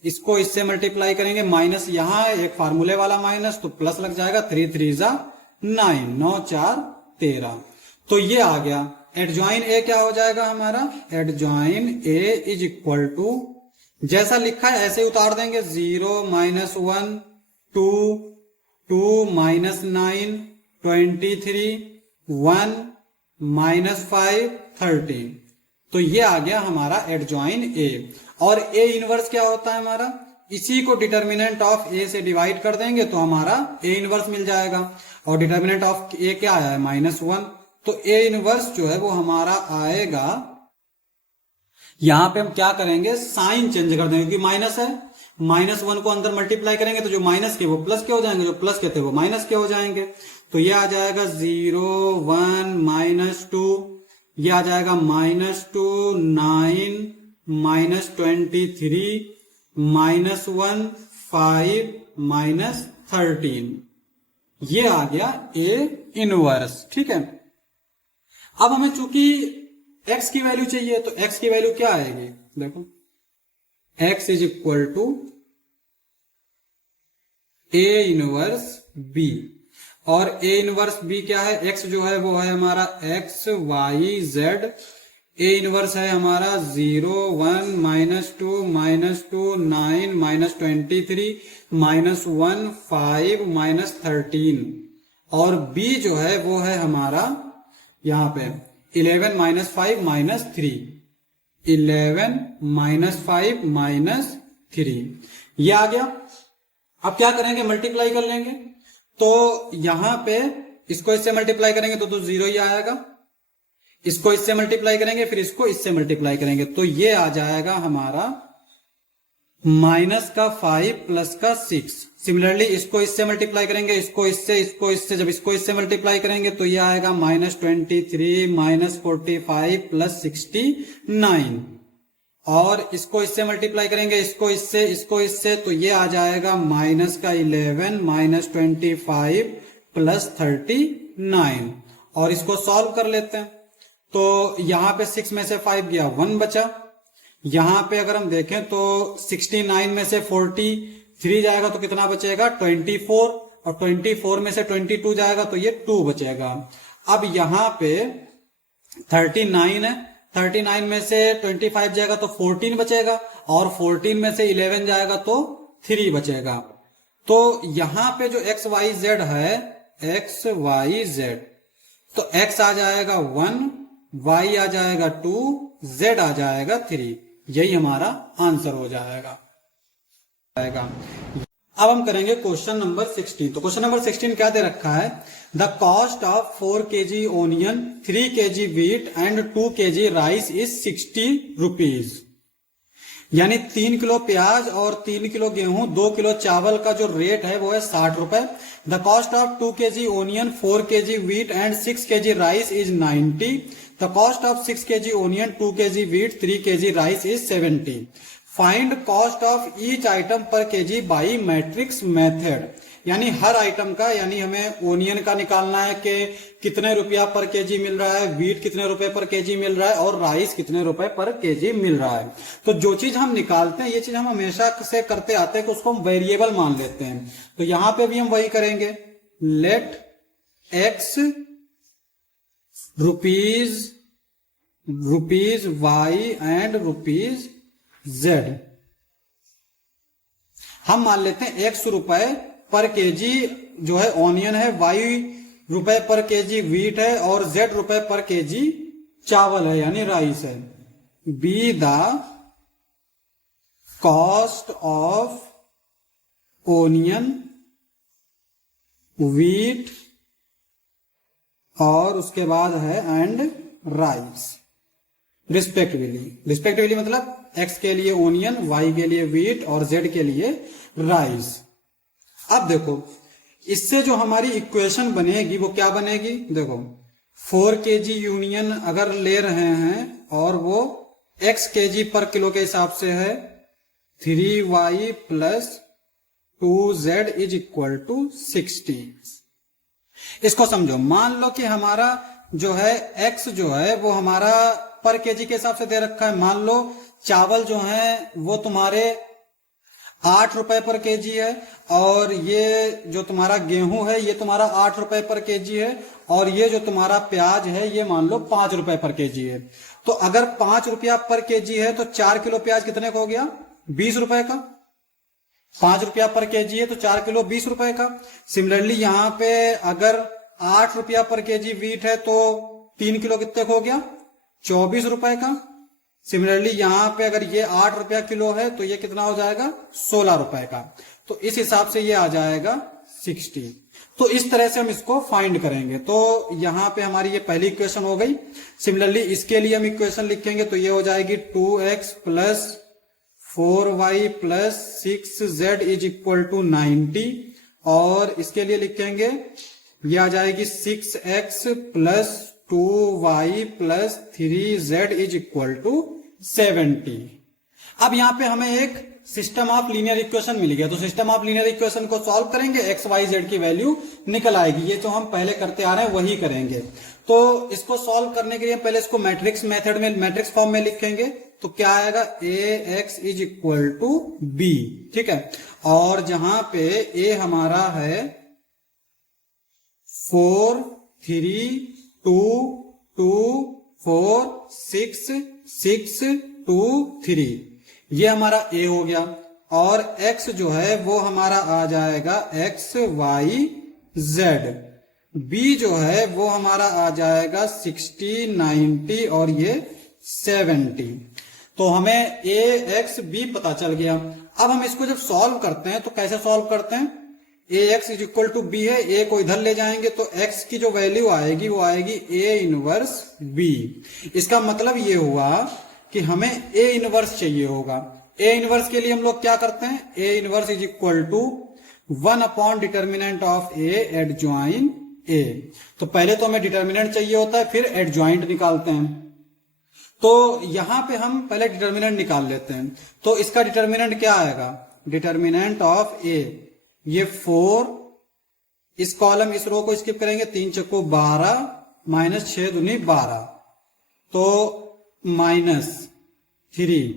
इसको इससे मल्टीप्लाई करेंगे माइनस, यहां एक फार्मूले वाला माइनस तो प्लस लग जाएगा, 3 3 जा 9 9 4 13, तो ये आ गया। एडजॉइन ए क्या हो जाएगा हमारा, adjoint A is equal to जैसा लिखा है ऐसे ही उतार देंगे, 0 -1 2 2 -9 23 1 -5 13। तो ये आ गया हमारा एडजॉइन ए। और ए इनवर्स क्या होता है हमारा, इसी को डिटर्मिनेंट ऑफ ए से डिवाइड कर देंगे तो हमारा ए इनवर्स मिल जाएगा। और डिटर्मिनेंट ऑफ ए क्या आया है, -1। तो ए इनवर्स जो है वो हमारा आएगा, यहां पे हम क्या करेंगे, साइन चेंज कर देंगे क्योंकि माइनस है। -1 को अंदर मल्टीप्लाई करेंगे तो जो माइनस के वो प्लस के हो जाएंगे, जो प्लस के थे वो माइनस के हो जाएंगे। तो ये आ जाएगा 0 1 -2, ये आ जाएगा -2 9 -23 -1 5 -13। ये आ गया ए इनवर्स। ठीक है, अब हमें चूंकि x की वैल्यू चाहिए तो x की वैल्यू क्या आएगी, देखो x is equal to A inverse b। और ए इनवर्स b क्या है, x जो है वो है हमारा x y z। A inverse है हमारा 0 1 -2 -2 9 -23 -1 5 -13। और b जो है वो है हमारा यहां पे 11 -5 -3, 11 -5 -3, ये आ गया। अब क्या करेंगे, मल्टीप्लाई कर लेंगे। तो यहां पे इसको इससे मल्टीप्लाई करेंगे तो 0 ही आएगा, इसको इससे मल्टीप्लाई करेंगे फिर इसको इससे मल्टीप्लाई करेंगे तो ये आ जाएगा हमारा -5 +6। सिमिलरली इसको इससे मल्टीप्लाई करेंगे, इसको इससे, जब इसको इससे मल्टीप्लाई करेंगे तो ये आएगा -23 -45 +69। और इसको इससे मल्टीप्लाई करेंगे, इसको इससे तो ये आ जाएगा -11 -25 +39। और इसको सॉल्व कर लेते हैं तो यहां पे 6 में से 5 गया, 1 बचा। यहां पे अगर हम देखें तो 69 में से 43 जाएगा तो कितना बचेगा, 24। और 24 में से 22 जाएगा तो ये 2 बचेगा। अब यहां पे 39 है, 39 में से 25 जाएगा तो 14 बचेगा। और 14 में से 11 जाएगा तो 3 बचेगा। तो यहां पे जो x y z है, x y z, तो x आ जाएगा 1, y आ जाएगा 2, z आ जाएगा 3। यही हमारा आंसर हो जाएगा। अब हम करेंगे क्वेश्चन नंबर 16। तो क्वेश्चन नंबर 16 क्या दे रखा है, the cost of 4 kg onion, 3 kg wheat and 2 kg rice is 60 rupees. यानी 3 किलो प्याज और 3 किलो गेहूं, 2 किलो चावल का जो रेट है वो है 60 रुपए। The cost of 2 kg onion, 4 kg wheat and 6 kg rice is 90। The cost of 6 kg onion, 2 kg wheat, 3 kg rice is 70। Find cost of each item पर केजी बाई मैट्रिक्स मेथड। यानी हर item का, यानी हमें onion का निकालना है कि कितने रुपया पर केजी मिल रहा है, व्हीट कितने रुपए पर केजी मिल रहा है और राइस कितने रुपए पर केजी मिल रहा है। तो जो चीज हम निकालते हैं, ये चीज हम हमेशा से करते आते हैं कि उसको हम वेरिएबल मान लेते हैं। तो यहां पे भी हम वही करेंगे, let X rupees Y and rupees Z. हम मान लेते हैं x रुपए पर केजी जो है ऑनियन है, y रुपए पर केजी व्हीट है और z रुपए पर केजी चावल है यानी राइस है। Be the cost of onion, wheat और उसके बाद है एंड राइस रिस्पेक्टिवली मतलब x के लिए ओनियन, y के लिए व्हीट और z के लिए राइस। अब देखो इससे जो हमारी इक्वेशन बनेगी वो क्या बनेगी, देखो 4 kg यूनियन अगर ले रहे हैं और वो x kg पर किलो के हिसाब से है, 3y + 2z is equal to 60। इसको समझो, मान लो कि हमारा जो है x जो है वो हमारा पर केजी के हिसाब से दे रखा है। मान लो चावल जो है वो तुम्हारे 8 रुपए पर केजी है और ये जो तुम्हारा गेहूं है ये तुम्हारा 8 रुपए पर केजी है और ये जो तुम्हारा प्याज है ये मान लो 5 रुपए पर केजी है। तो अगर 5 रुपया पर केजी है तो 4 किलो प्याज कितने का हो गया, 20 रुपए का। 5 रुपया पर केजी है तो 4 किलो 20 रुपए का। सिमिलरली यहां पे अगर ₹8 पर केजी वीट है तो 3 किलो कितने को हो गया? 24 रुपए का। सिमिलरली यहां पे अगर ये ₹8 किलो है तो ये कितना हो जाएगा? 16 रुपए का। तो इस हिसाब से ये आ जाएगा 60। तो इस तरह से हम इसको फाइंड करेंगे। तो यहां पे हमारी ये पहली इक्वेशन हो गई। सिमिलरली इसके लिए हम इक्वेशन लिखेंगे तो ये हो जाएगी 2x plus 4y plus 6z is equal to 90। और इसके लिए लिखेंगे ये आ जाएगी 6x plus 2y plus 3z is equal to 70। अब यहां पे हमें एक सिस्टम ऑफ लीनियर इक्वेशन मिल गया। तो सिस्टम ऑफ लीनियर इक्वेशन को सॉल्व करेंगे, एक्स वाई जेड की वैल्यू निकल आएगी। ये जो हम पहले करते आ रहे हैं वही करेंगे। तो इसको सॉल्व करने के लिए पहले इसको मैट्रिक्स मेथड में, मैट्रिक्स फॉर्म में लिखेंगे। तो क्या आएगा? A X is equal to B. ठीक है। और जहां पे ए हमारा है 4 3 2 2 4 6 6 2 3, ये हमारा ए हो गया। और x जो है वो हमारा आ जाएगा x y z। b जो है वो हमारा आ जाएगा 60 90 और ये 70। तो हमें a x b पता चल गया। अब हम इसको जब सॉल्व करते हैं तो कैसे सॉल्व करते हैं? A X is equal to B है, ए को इधर ले जाएंगे तो x की जो वैल्यू आएगी वो आएगी a इनवर्स b। इसका मतलब ये हुआ कि हमें ए इनवर्स चाहिए होगा। ए इनवर्स के लिए हम लोग क्या करते हैं? A inverse is equal to 1 upon determinant of A adjoint A. तो पहले तो हमें डिटर्मिनेंट चाहिए होता है, फिर एडजॉइंट निकालते हैं। तो यहां पे हम पहले डिटर्मिनेंट निकाल लेते हैं। तो इसका डिटर्मिनेंट क्या आएगा? डिटर्मिनेंट ऑफ ए, ये 4, इस कॉलम इस रो को स्किप करेंगे, 3 चक्को 12 माइनस 6 दूनी 12, तो -3।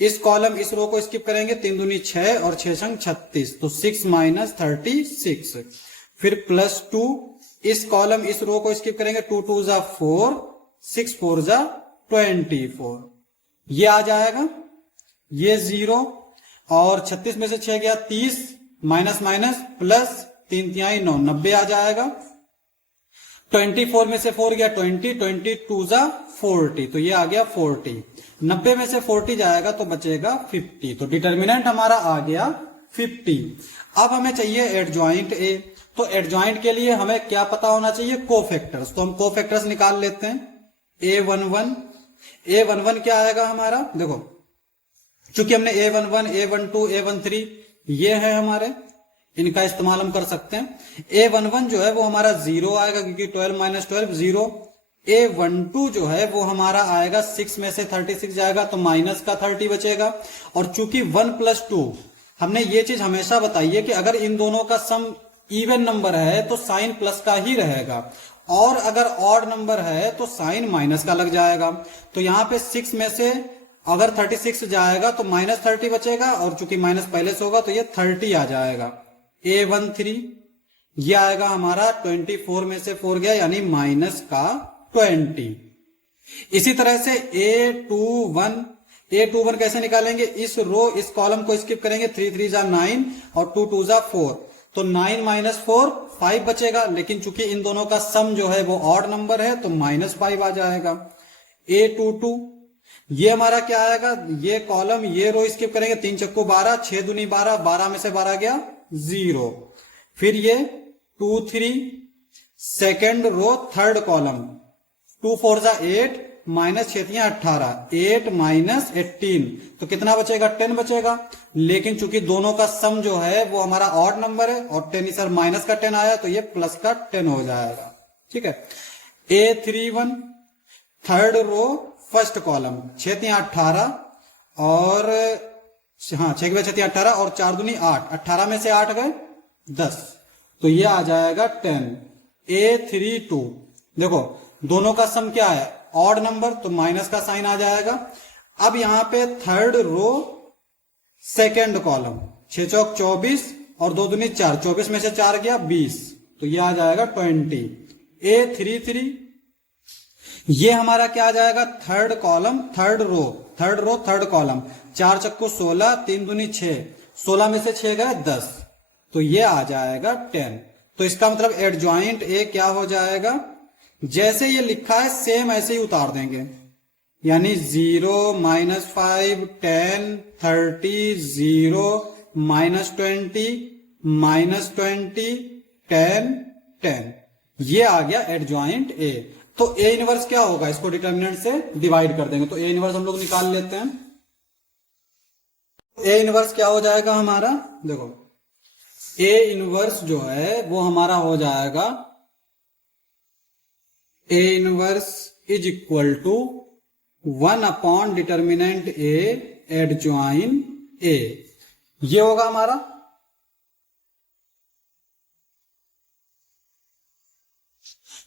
इस कॉलम इस रो को स्किप करेंगे, 3 दूनी 6 और 6 संग 36, तो 6 माइनस 36। फिर +2, इस कॉलम इस रो को स्किप करेंगे, 2 2 जा 4, 6 4 जा 24, ये आ जाएगा। ये 0 और 36 में से 6 गया 30, माइनस माइनस प्लस 3 तिहाई 9, 90 आ जाएगा। 24 में से 4 गया 20, 22 जा 40, तो ये आ गया 40। 90 में से 40 जाएगा तो बचेगा 50। तो डिटर्मिनेंट हमारा आ गया 50। अब हमें चाहिए एडजॉइंट ए। तो एडजॉइंट के लिए हमें क्या पता होना चाहिए? कोफैक्टर्स। तो हम कोफैक्टर्स निकाल लेते हैं। A11, A11 क्या आएगा हमारा? देखो, चूंकि हमने A11, A12, A13 ये है हमारे, इनका इस्तेमाल हम कर सकते हैं। A11 जो है वो हमारा 0 आएगा क्योंकि 12 माइनस 12 0। A12 जो है वो हमारा आएगा 6 में से 36 जाएगा तो माइनस का 30 बचेगा। और चूंकि 1 + 2, हमने ये चीज हमेशा बताई है कि अगर इन दोनों का सम इवन नंबर है तो साइन प्लस का ही रहेगा, और अगर ऑड नंबर है तो साइन माइनस का लग जाएगा। तो यहां पे 6 में से अगर 36 जाएगा तो -30 बचेगा, और चूंकि माइनस पहले से होगा तो ये 30 आ जाएगा। A13 ये आएगा हमारा 24 में से 4 गया यानी माइनस का 20। इसी तरह से A21 कैसे निकालेंगे? इस रो इस कॉलम को स्किप करेंगे, 3 3 जा 9 और 2 2 जा 4, तो 9 माइनस 4 5 बचेगा। लेकिन चूंकि इन दोनों का सम जो है वो ऑड नंबर है तो -5 आ जाएगा। A22 ये हमारा क्या आएगा? ये कॉलम ये रो स्किप करेंगे, 3 चक्को 12, 6 दूनी 12, 12 में से 12 गया 0। फिर ये 2 3 सेकेंड रो थर्ड कॉलम, 2 4 जा 8 माइनस 6 18, 8 माइनस 18, तो कितना बचेगा? 10 बचेगा। लेकिन चूंकि दोनों का सम जो है वो हमारा ऑड नंबर है और 10 सर माइनस का 10 आया तो ये प्लस का 10 हो जाएगा। ठीक है। A31 third row first column, 6 3 18 और हाँ 6 6 18 और 4 दूनी 8, 18 में से 8 गए 10, तो ये आ जाएगा 10। A32 देखो दोनों का सम क्या है? ऑड नंबर, तो माइनस का साइन आ जाएगा। अब यहां पे थर्ड रो सेकेंड कॉलम, 6 चौक 24 और 2 दूनी 4, 24 में से 4 गया 20, तो ये आ जाएगा 20। A33 ये हमारा क्या आ जाएगा? Third column third row third column, 4 चक्को 16, 3 दूनी 6, 16 में से 6 गए 10, तो ये आ जाएगा 10। तो इसका मतलब एडजॉइंट ए क्या हो जाएगा, जैसे ये लिखा है सेम ऐसे ही उतार देंगे, यानी 0 -5 10 30 0 -20 -20 10 10, ये आ गया एडजॉइंट ए। तो ए इनवर्स क्या होगा, इसको डिटर्मिनेंट से डिवाइड कर देंगे, तो ए इनवर्स हम लोग निकाल लेते हैं। ए इनवर्स क्या हो जाएगा हमारा, देखो ए इनवर्स जो है वो हमारा हो जाएगा, A inverse is equal to 1 determinant A adjoint A, ये होगा हमारा।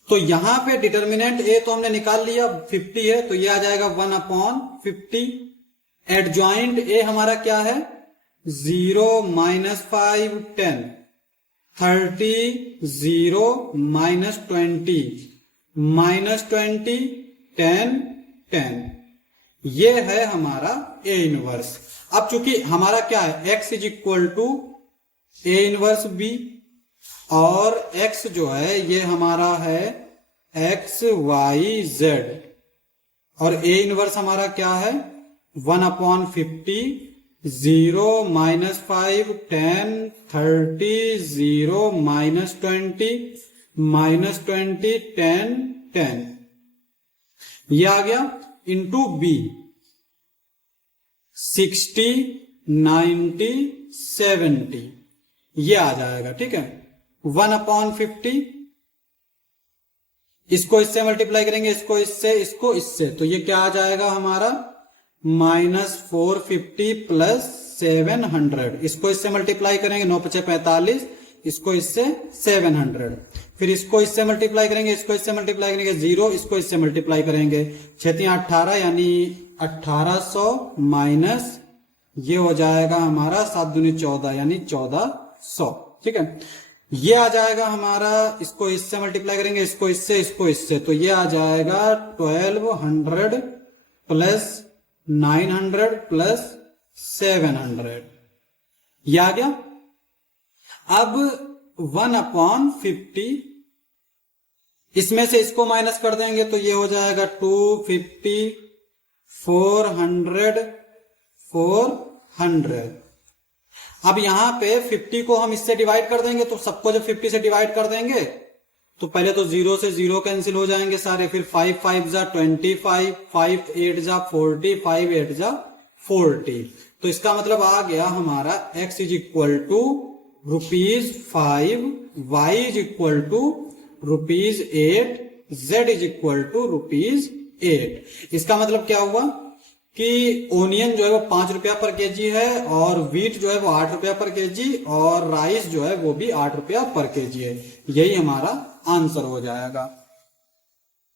तो यहां पे डिटर्मिनेंट ए तो हमने निकाल लिया 50 है, तो ये आ जाएगा 1/50। एडजॉइंट ए हमारा क्या है, 0 -5 10 30 0 -20 -20 10 10, ये है हमारा ए इनवर्स। अब चूंकि हमारा क्या है, x is equal to A inverse B, और x जो है ये हमारा है x y z, और ए इनवर्स हमारा क्या है 1/50 0 -5 10 30 0 -20 -20 10 10, ये आ गया इंटू बी 60 90 70, ये आ जाएगा, ठीक है। 1/50, इसको इससे मल्टीप्लाई करेंगे, इसको इससे, इसको इससे, तो ये क्या आ जाएगा हमारा -450 प्लस 700, इसको इससे मल्टीप्लाई करेंगे 9 × 5 = 45, इसको इससे 700, फिर इसको इससे मल्टीप्लाई करेंगे, इसको इससे मल्टीप्लाई करेंगे 0, इसको इससे मल्टीप्लाई करेंगे 6 × 18 यानी 1800 माइनस ये हो जाएगा हमारा 7 दूनी 14 यानी 1400, ठीक है। ये आ जाएगा हमारा, इसको इससे मल्टीप्लाई करेंगे, इसको इससे, इसको इससे, तो ये आ जाएगा 1200 प्लस 900 प्लस 700, ये आ गया। अब 1/50, इसमें से इसको माइनस कर देंगे तो ये हो जाएगा 250 400 400। अब यहां पे 50 को हम इससे डिवाइड कर देंगे, तो सबको जब 50 से डिवाइड कर देंगे तो पहले तो 0 से 0 कैंसिल हो जाएंगे सारे, फिर 5 5 जा 25 5 8 जा 40 5 8 जा 40, तो इसका मतलब आ गया हमारा x is equal to ₹5, y is equal to ₹8, z is equal to ₹8। इसका मतलब क्या हुआ कि ओनियन जो है वो 5 रुपया पर केजी है, और व्हीट जो है वो 8 रुपया पर केजी, और राइस जो है वो भी 8 रुपया पर केजी है। यही हमारा आंसर हो जाएगा।